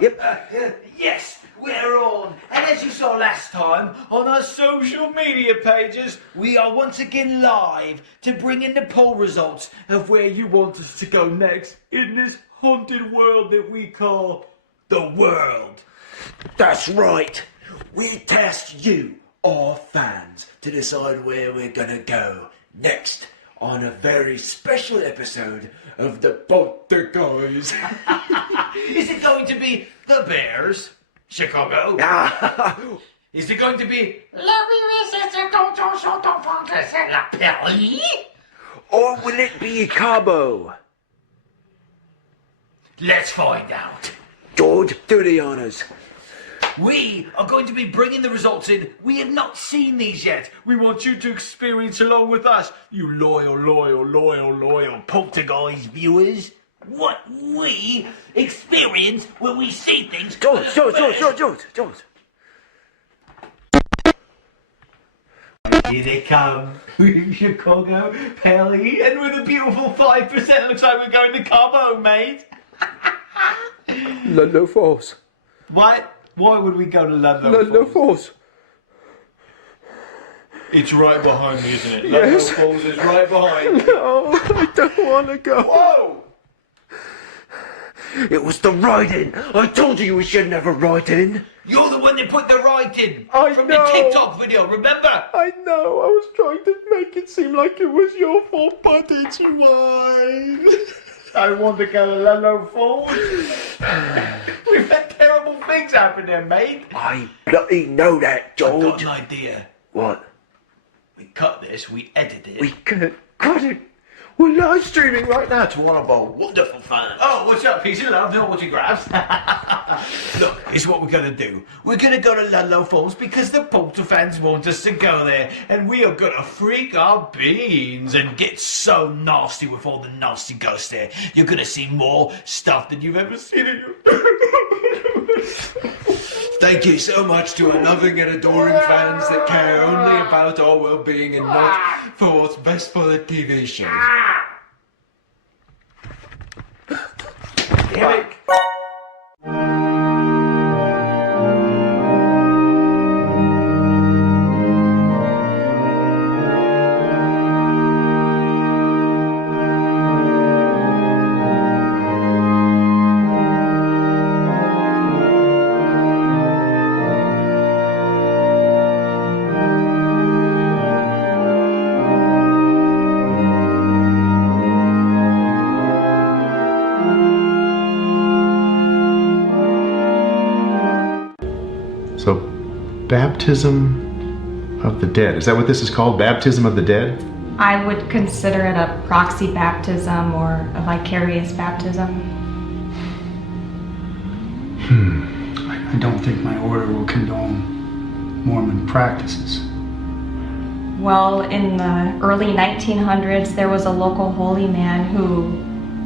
Yep. Yes, we're on. And as you saw last time, on our social media pages, we are once again live to bring in the poll results of where you want us to go next in this haunted world that we call the world. That's right. We test you, our fans, to decide where we're gonna go next on a very special episode of the Poltergeist. Is it going to be the Bears, Chicago? Is it going to be Or will it be Cabo? Let's find out. George, do the honors. We are going to be bringing the results in. We have not seen these yet. We want you to experience along with us, you loyal Poltergeist viewers, what we experience when we see things. George. Here they come. Chicago, Pelly, and with a beautiful 5%. Looks like we're going to Cabo, mate. Ludlow Falls. What? Why would we go to Ludlow Falls? It's right behind me, isn't it? Yes. Ludlow Falls is right behind me. No, I don't want to go. Whoa! It was the writing. I told you we should never write in. You're the one that put the writing from know. the TikTok video, remember? I know. I was trying to make it seem like it was your fault, but it's mine. I want to go to Ludlow Falls. We've had terrible things happen there, mate. I bloody know that, George. I've got an idea. What? We cut this, we edit it. We cut it. We're live streaming right now to one of our wonderful fans. Oh, what's up, piece of love? Not what you grabs. Look, it's what we're going to do. We're going to go to Ludlow Falls because the Polter fans want us to go there. And we are going to freak our beans and get so nasty with all the nasty ghosts there. You're going to see more stuff than you've ever seen in your... Thank you so much to our loving and adoring fans that care only about our well-being and not for what's best for the TV show. Damn it. So, baptism of the dead. Is that what this is called? Baptism of the dead? I would consider it a proxy baptism or a vicarious baptism. I don't think my order will condone Mormon practices. Well, in the early 1900s, there was a local holy man who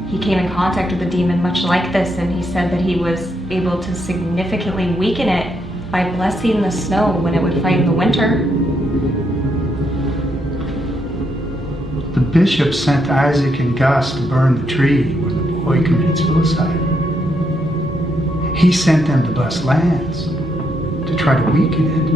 he came in contact with a demon much like this, and he said that he was able to significantly weaken it by blessing the snow when it would fight in the winter. The bishop sent Isaac and Gus to burn the tree where the boy committed suicide. He sent them to bless lands to try to weaken it.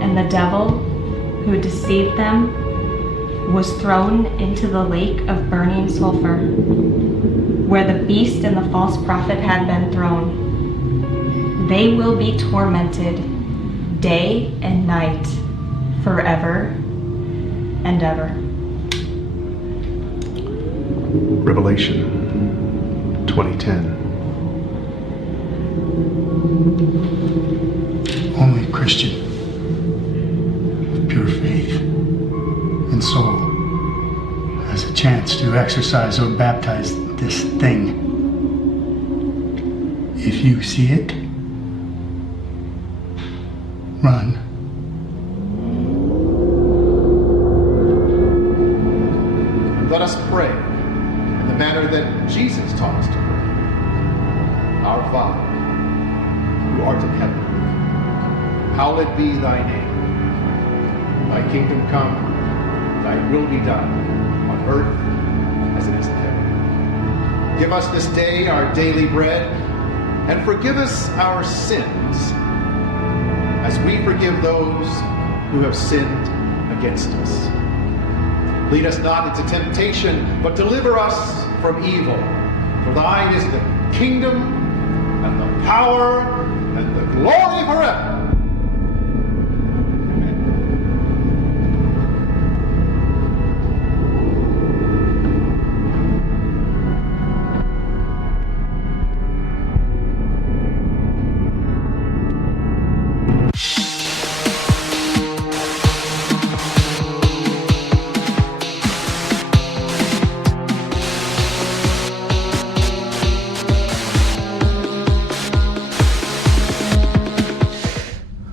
and the devil who deceived them was thrown into the lake of burning sulfur, where the beast and the false prophet had been thrown. They will be tormented day and night forever and ever. Revelation 20:10. Only a Christian with pure faith and soul has a chance to exercise or baptize this thing. If you see it, run. Let us pray in the manner that Jesus taught us to pray. Our Father, who art in heaven, hallowed be thy name. Thy kingdom come, thy will be done, on earth as it is in heaven. Give us this day our daily bread, and forgive us our sins, as we forgive those who have sinned against us. Lead us not into temptation, but deliver us from evil. For thine is the kingdom, and the power, and the glory forever.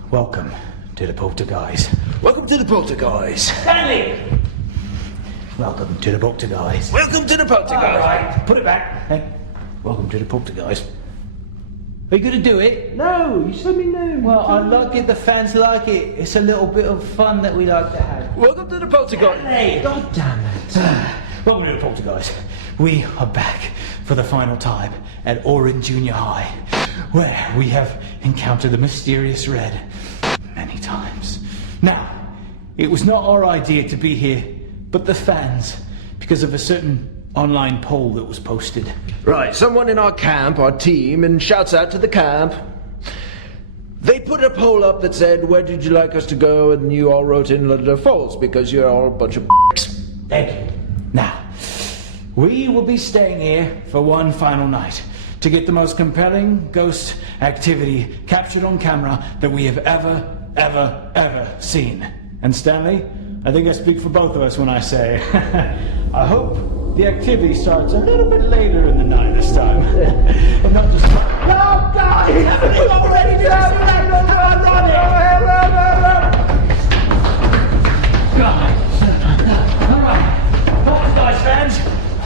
Welcome to the Poltergeist. Welcome to the Poltergeist. Stanley! Welcome to the Poltergeist. Welcome to the Poltergeist. All right, put it back. Hey, welcome to the Poltergeist. Are you going to do it? No, you said me no. Well, I like it, the fans like it. It's a little bit of fun that we like to have. Welcome to the Poltergeist. Hey, God damn it. Welcome to the Poltergeist. We are back for the final time at Orange Junior High, where we have encountered the mysterious Red many times. Now, it was not our idea to be here, but the fans, because of a certain online poll that was posted. Right, someone in our camp, our team, and shouts out to the camp. They put a poll up that said, where did you like us to go? And you all wrote in Ludlow Falls because you're all a bunch of Thank you. Now, we will be staying here for one final night to get the most compelling ghost activity captured on camera that we have ever seen. And Stanley, I think I speak for both of us when I say, I hope the activity starts a little bit later in the night this time. And not just... No, God! It's happening already! Alright, Poltergeist fans,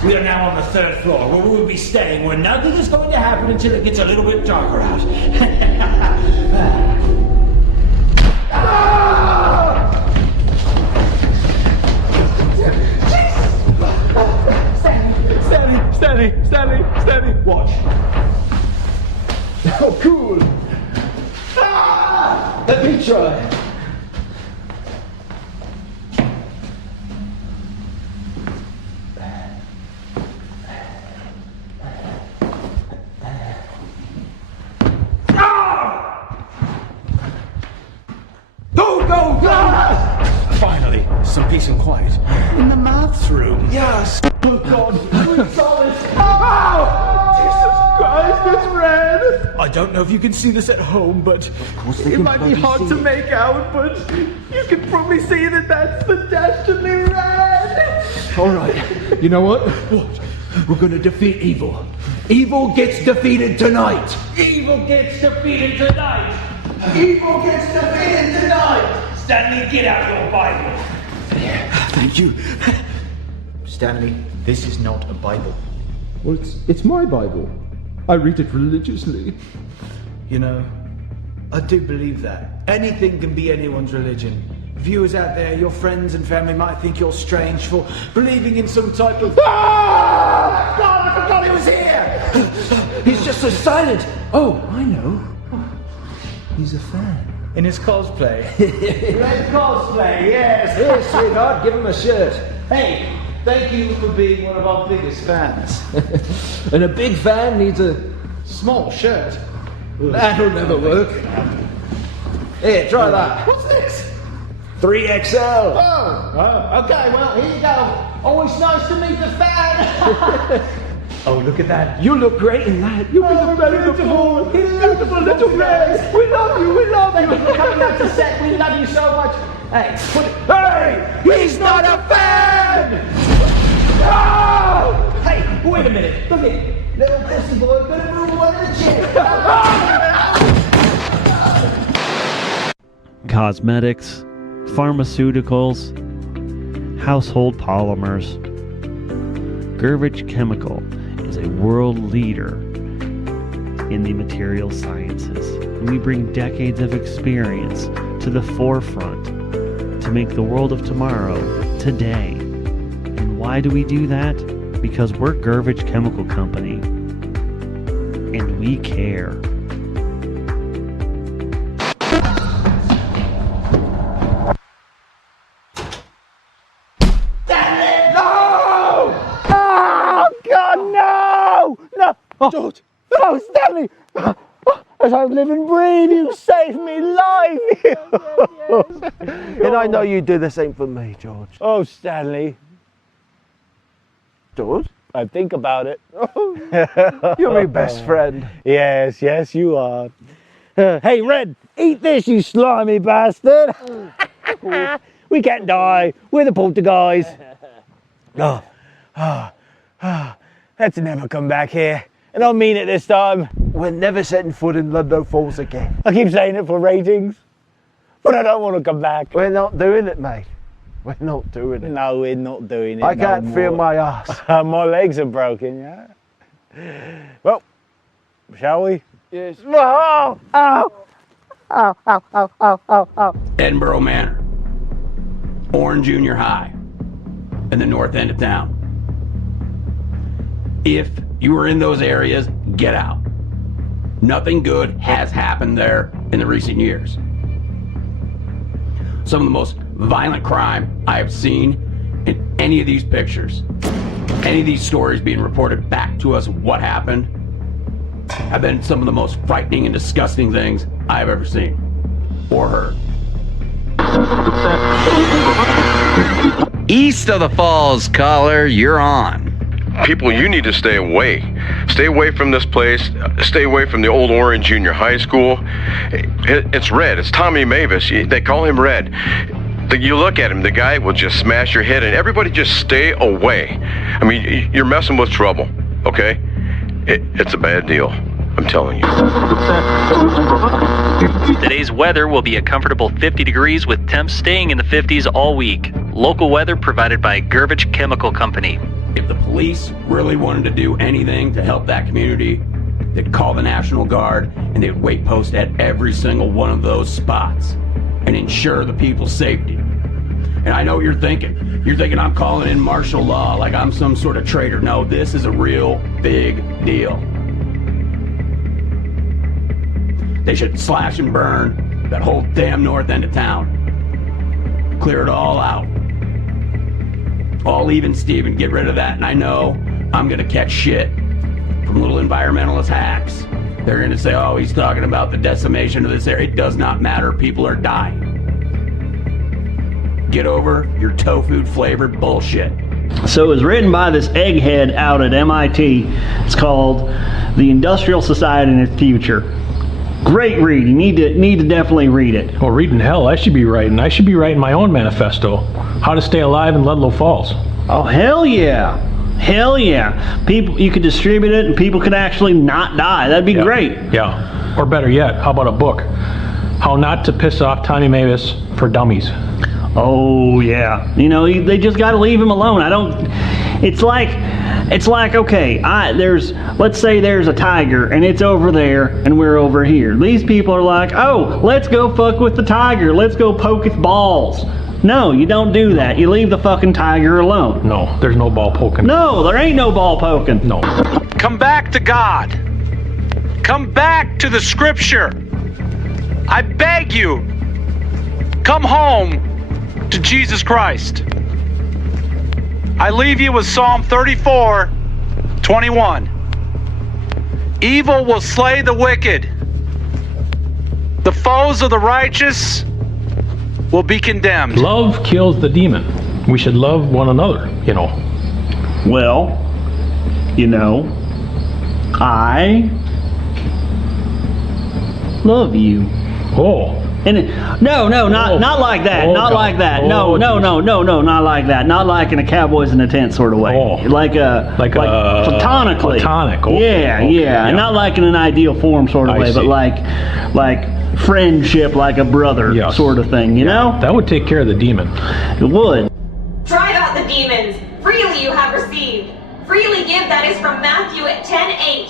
we are now on the 3rd floor, where we will be staying, where nothing is going to happen until it gets a little bit darker out. Stanley, watch. Oh, cool. Let me try. Go! Finally, some peace and quiet. In the maths room. Yes. Oh God, we saw this. Oh! Jesus Christ, it's Red! I don't know if you can see this at home, but it might be hard to make out, but you can probably see that that's the Destiny Red! Alright, you know what? What? We're gonna defeat evil. Evil gets defeated tonight. Evil gets defeated tonight! Evil gets defeated tonight! Stanley, get out your Bible! Thank you. Stanley, this is not a Bible. Well, it's my Bible. I read it religiously. You know, I do believe that. Anything can be anyone's religion. Viewers out there, your friends and family might think you're strange for believing in some type of... Ah! God, I forgot he was here! He's just so silent. Oh, I know. He's a fan. in his cosplay. Red cosplay, yes. Here, sweetheart, give him a shirt. Hey, thank you for being one of our biggest fans. And a big fan needs a Small shirt. That'll never work. Here, try that. What's this? 3XL. Oh, okay, well, here you go. Always nice to meet the fan. Oh, look at that. You look great in that. You'll be the beautiful little place. We love you, we love you. Thank you for coming out to set. We love you so much. Hey, put it. Hey, he's not a fan! Oh! Hey, wait a minute. Look at little pussy boy gonna move one of the chairs. Cosmetics, pharmaceuticals, household polymers. Gervich Chemical is a world leader in the material sciences. We bring decades of experience to the forefront to make the world of tomorrow today. And why do we do that? Because we're Gervich Chemical Company and we care. George! Oh, Stanley! As I live and breathe, you saved me life! And I know you do the same for me, George. Oh, Stanley. George? I think about it. You're my best friend. Yes, yes, you are. Hey, Red, eat this, you slimy bastard! We can't die. We're the poltergeist. Let's never come back here. And I mean it this time. We're never setting foot in Ludlow Falls again. I keep saying it for ratings, but I don't want to come back. We're not doing it, mate. We're not doing it. No, we're not doing it. I can't feel my ass. My legs are broken, yeah? Well, shall we? Yes. Oh! Ow! Ow, ow, ow, ow, ow, ow. Edinburgh Manor, Orange Junior High, in the north end of town. If you were in those areas, get out. Nothing good has happened there in the recent years. Some of the most violent crime I have seen in any of these pictures, any of these stories being reported back to us what happened, have been some of the most frightening and disgusting things I've ever seen or heard. East of the Falls, caller, you're on. People, you need to stay away. Stay away from this place. Stay away from the old Orange Junior High School. It's Red. It's Tommy Mavis. They call him Red. You look at him, the guy will just smash your head, and everybody just stay away. I mean, you're messing with trouble, okay? It's a bad deal. I'm telling you. Today's weather will be a comfortable 50 degrees with temps staying in the 50s all week. Local weather provided by Gervich Chemical Company. If the police really wanted to do anything to help that community, they'd call the National Guard and they'd wait post at every single one of those spots and ensure the people's safety. And I know what you're thinking. You're thinking I'm calling in martial law like I'm some sort of traitor. No, this is a real big deal. They should slash and burn that whole damn north end of town. Clear it all out. All even Steven, get rid of that. And I know I'm gonna catch shit from little environmentalist hacks. They're gonna say, oh, he's talking about the decimation of this area. It does not matter, people are dying. Get over your tofu flavored bullshit. So it was written by this egghead out at MIT. It's called The Industrial Society and Its Future. Great read. You need to definitely read it. Well, reading hell, I should be writing my own manifesto. How to stay alive in Ludlow Falls. Oh, hell yeah. Hell yeah. People, you could distribute it and people could actually not die. That'd be great. Yeah. Or better yet, how about a book? How Not to Piss Off Tommy Mavis for Dummies. Oh, yeah. You know, they just got to leave him alone. It's like, okay, let's say there's a tiger and it's over there and we're over here. These people are like, oh, let's go fuck with the tiger. Let's go poke its balls. No, you don't do that. You leave the fucking tiger alone. No, there's no ball poking. No, there ain't no ball poking. No. Come back to God. Come back to the scripture. I beg you, come home to Jesus Christ. I leave you with Psalm 34:21. Evil will slay the wicked. The foes of the righteous will be condemned. Love kills the demon. We should love one another, you know. Well, you know, I love you. Oh. And not like that. Oh, not God. like that. Oh, No, geez. not like that. Not like in a cowboys in a tent sort of way. Like platonically. Platonic. Okay. Yeah, Okay, yeah. yeah. Not like in an ideal form sort of I way, see. but like friendship, like a brother sort of thing, you know? That would take care of the demon. It would. Drive out the demons. Freely you have received. Freely give. That is from Matthew 10:8.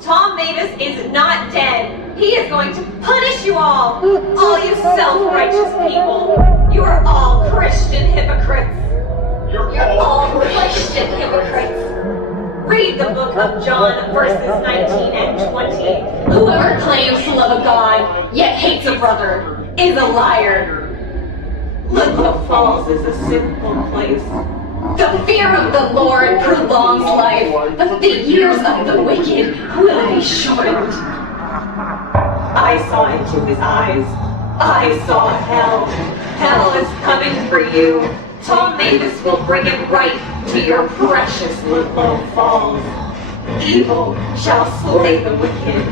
Tom Mavis is not dead. He is going to punish you all you self-righteous people. You are all Christian hypocrites. You're all Christian hypocrites. Read the book of John, verses 19 and 20. Whoever claims to love a God, yet hates a brother, is a liar. Ludlow Falls is a sinful place. The fear of the Lord prolongs life, but the years of the wicked will be shortened. I saw into his eyes. I saw hell. Hell is coming for you. Tom Mavis will bring it right to your precious Ludlow Falls. Evil shall slay the wicked.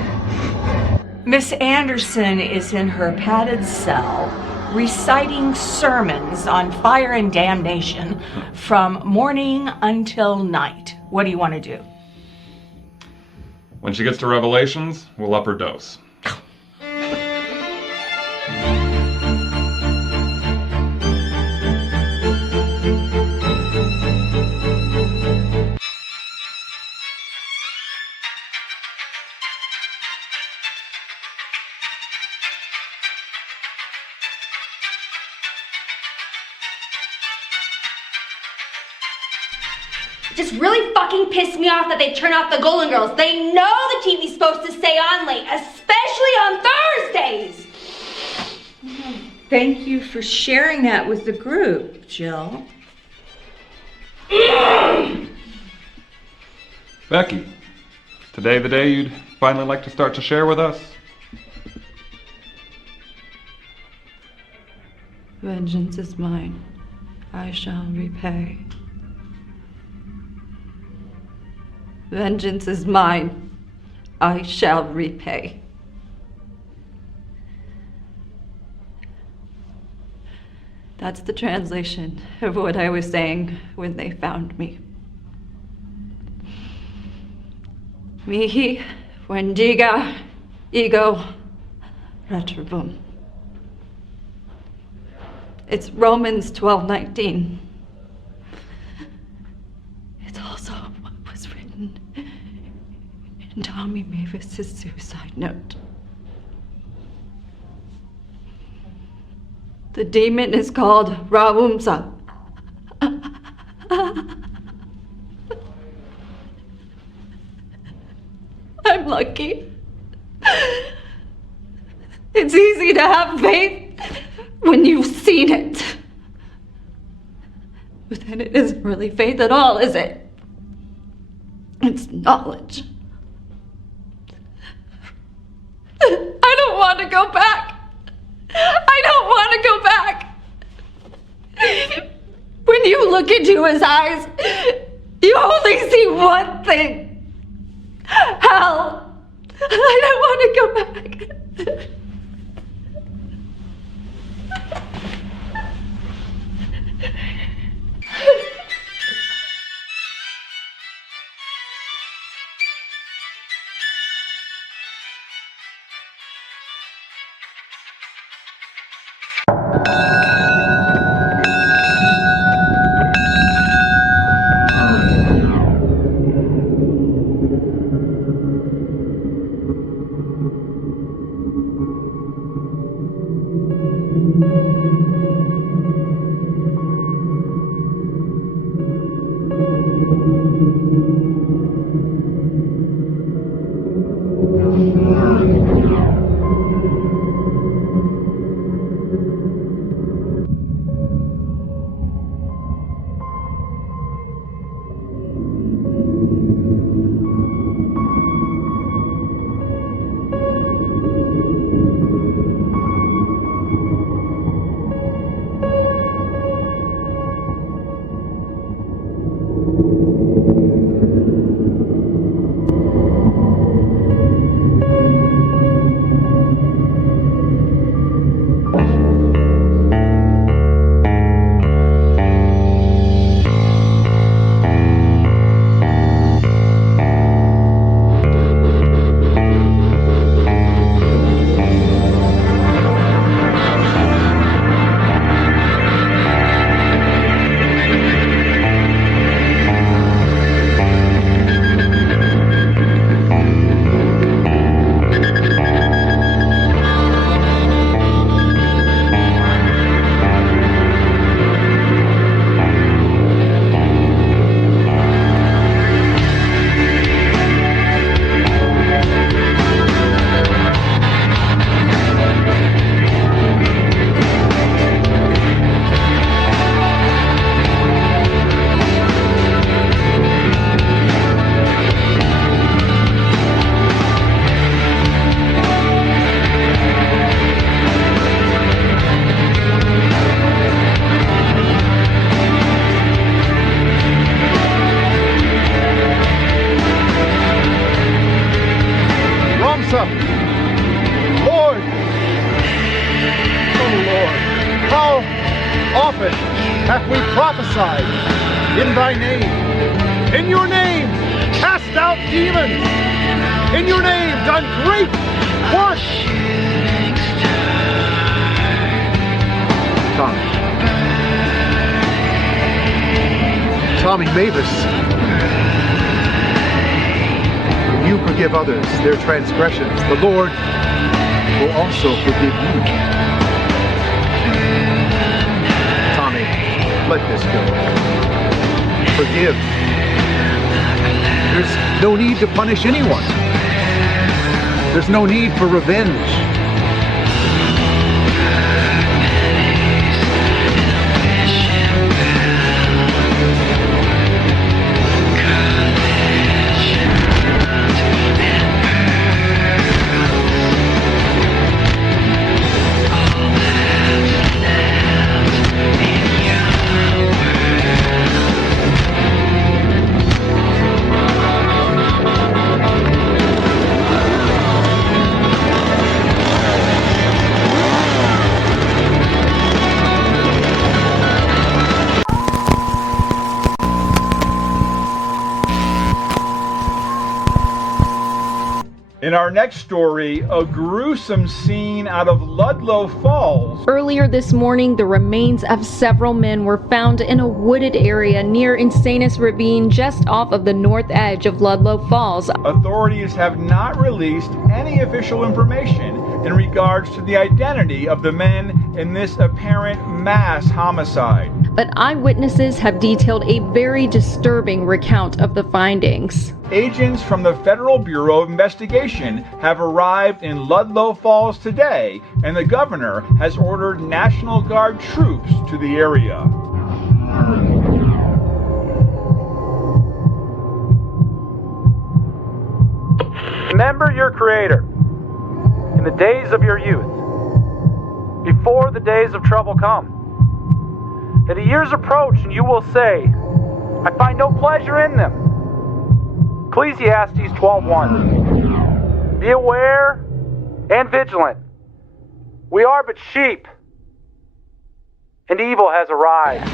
Miss Anderson is in her padded cell, reciting sermons on fire and damnation from morning until night. What do you want to do? When she gets to Revelations, we'll up her dose. It just really fucking pissed me off that they turn off the Golden Girls. They know the TV's supposed to stay on late, especially on Thursdays. Thank you for sharing that with the group, Jill. Becky, today the day you'd finally like to start to share with us? Vengeance is mine. I shall repay. Vengeance is mine. I shall repay. That's the translation of what I was saying when they found me. Mihi wendiga ego retrobum. It's Romans 12:19. It's also what was written in Tommy Mavis's suicide note. The demon is called Rawumsa. I'm lucky. It's easy to have faith when you've seen it. But then it isn't really faith at all, is it? It's knowledge. I don't want to go back. I don't want to go back. When you look into his eyes, you only see one thing. Hell. I don't want to go back. Lord! Oh Lord, how often have we prophesied in thy name? In your name, cast out demons! In your name, done great works! Tommy Mavis, when you forgive others their transgressions, the Lord will also forgive you. Tommy, let this go. Forgive. There's no need to punish anyone. There's no need for revenge. In our next story, a gruesome scene out of Ludlow Falls. Earlier this morning, the remains of several men were found in a wooded area near Insanus Ravine just off of the north edge of Ludlow Falls. Authorities have not released any official information in regards to the identity of the men in this apparent mass homicide. But eyewitnesses have detailed a very disturbing recount of the findings. Agents from the Federal Bureau of Investigation have arrived in Ludlow Falls today, and the governor has ordered National Guard troops to the area. Remember your Creator in the days of your youth, before the days of trouble come. And the years approach, and you will say, I find no pleasure in them. Ecclesiastes 12:1. Be aware and vigilant. We are but sheep, and evil has arrived.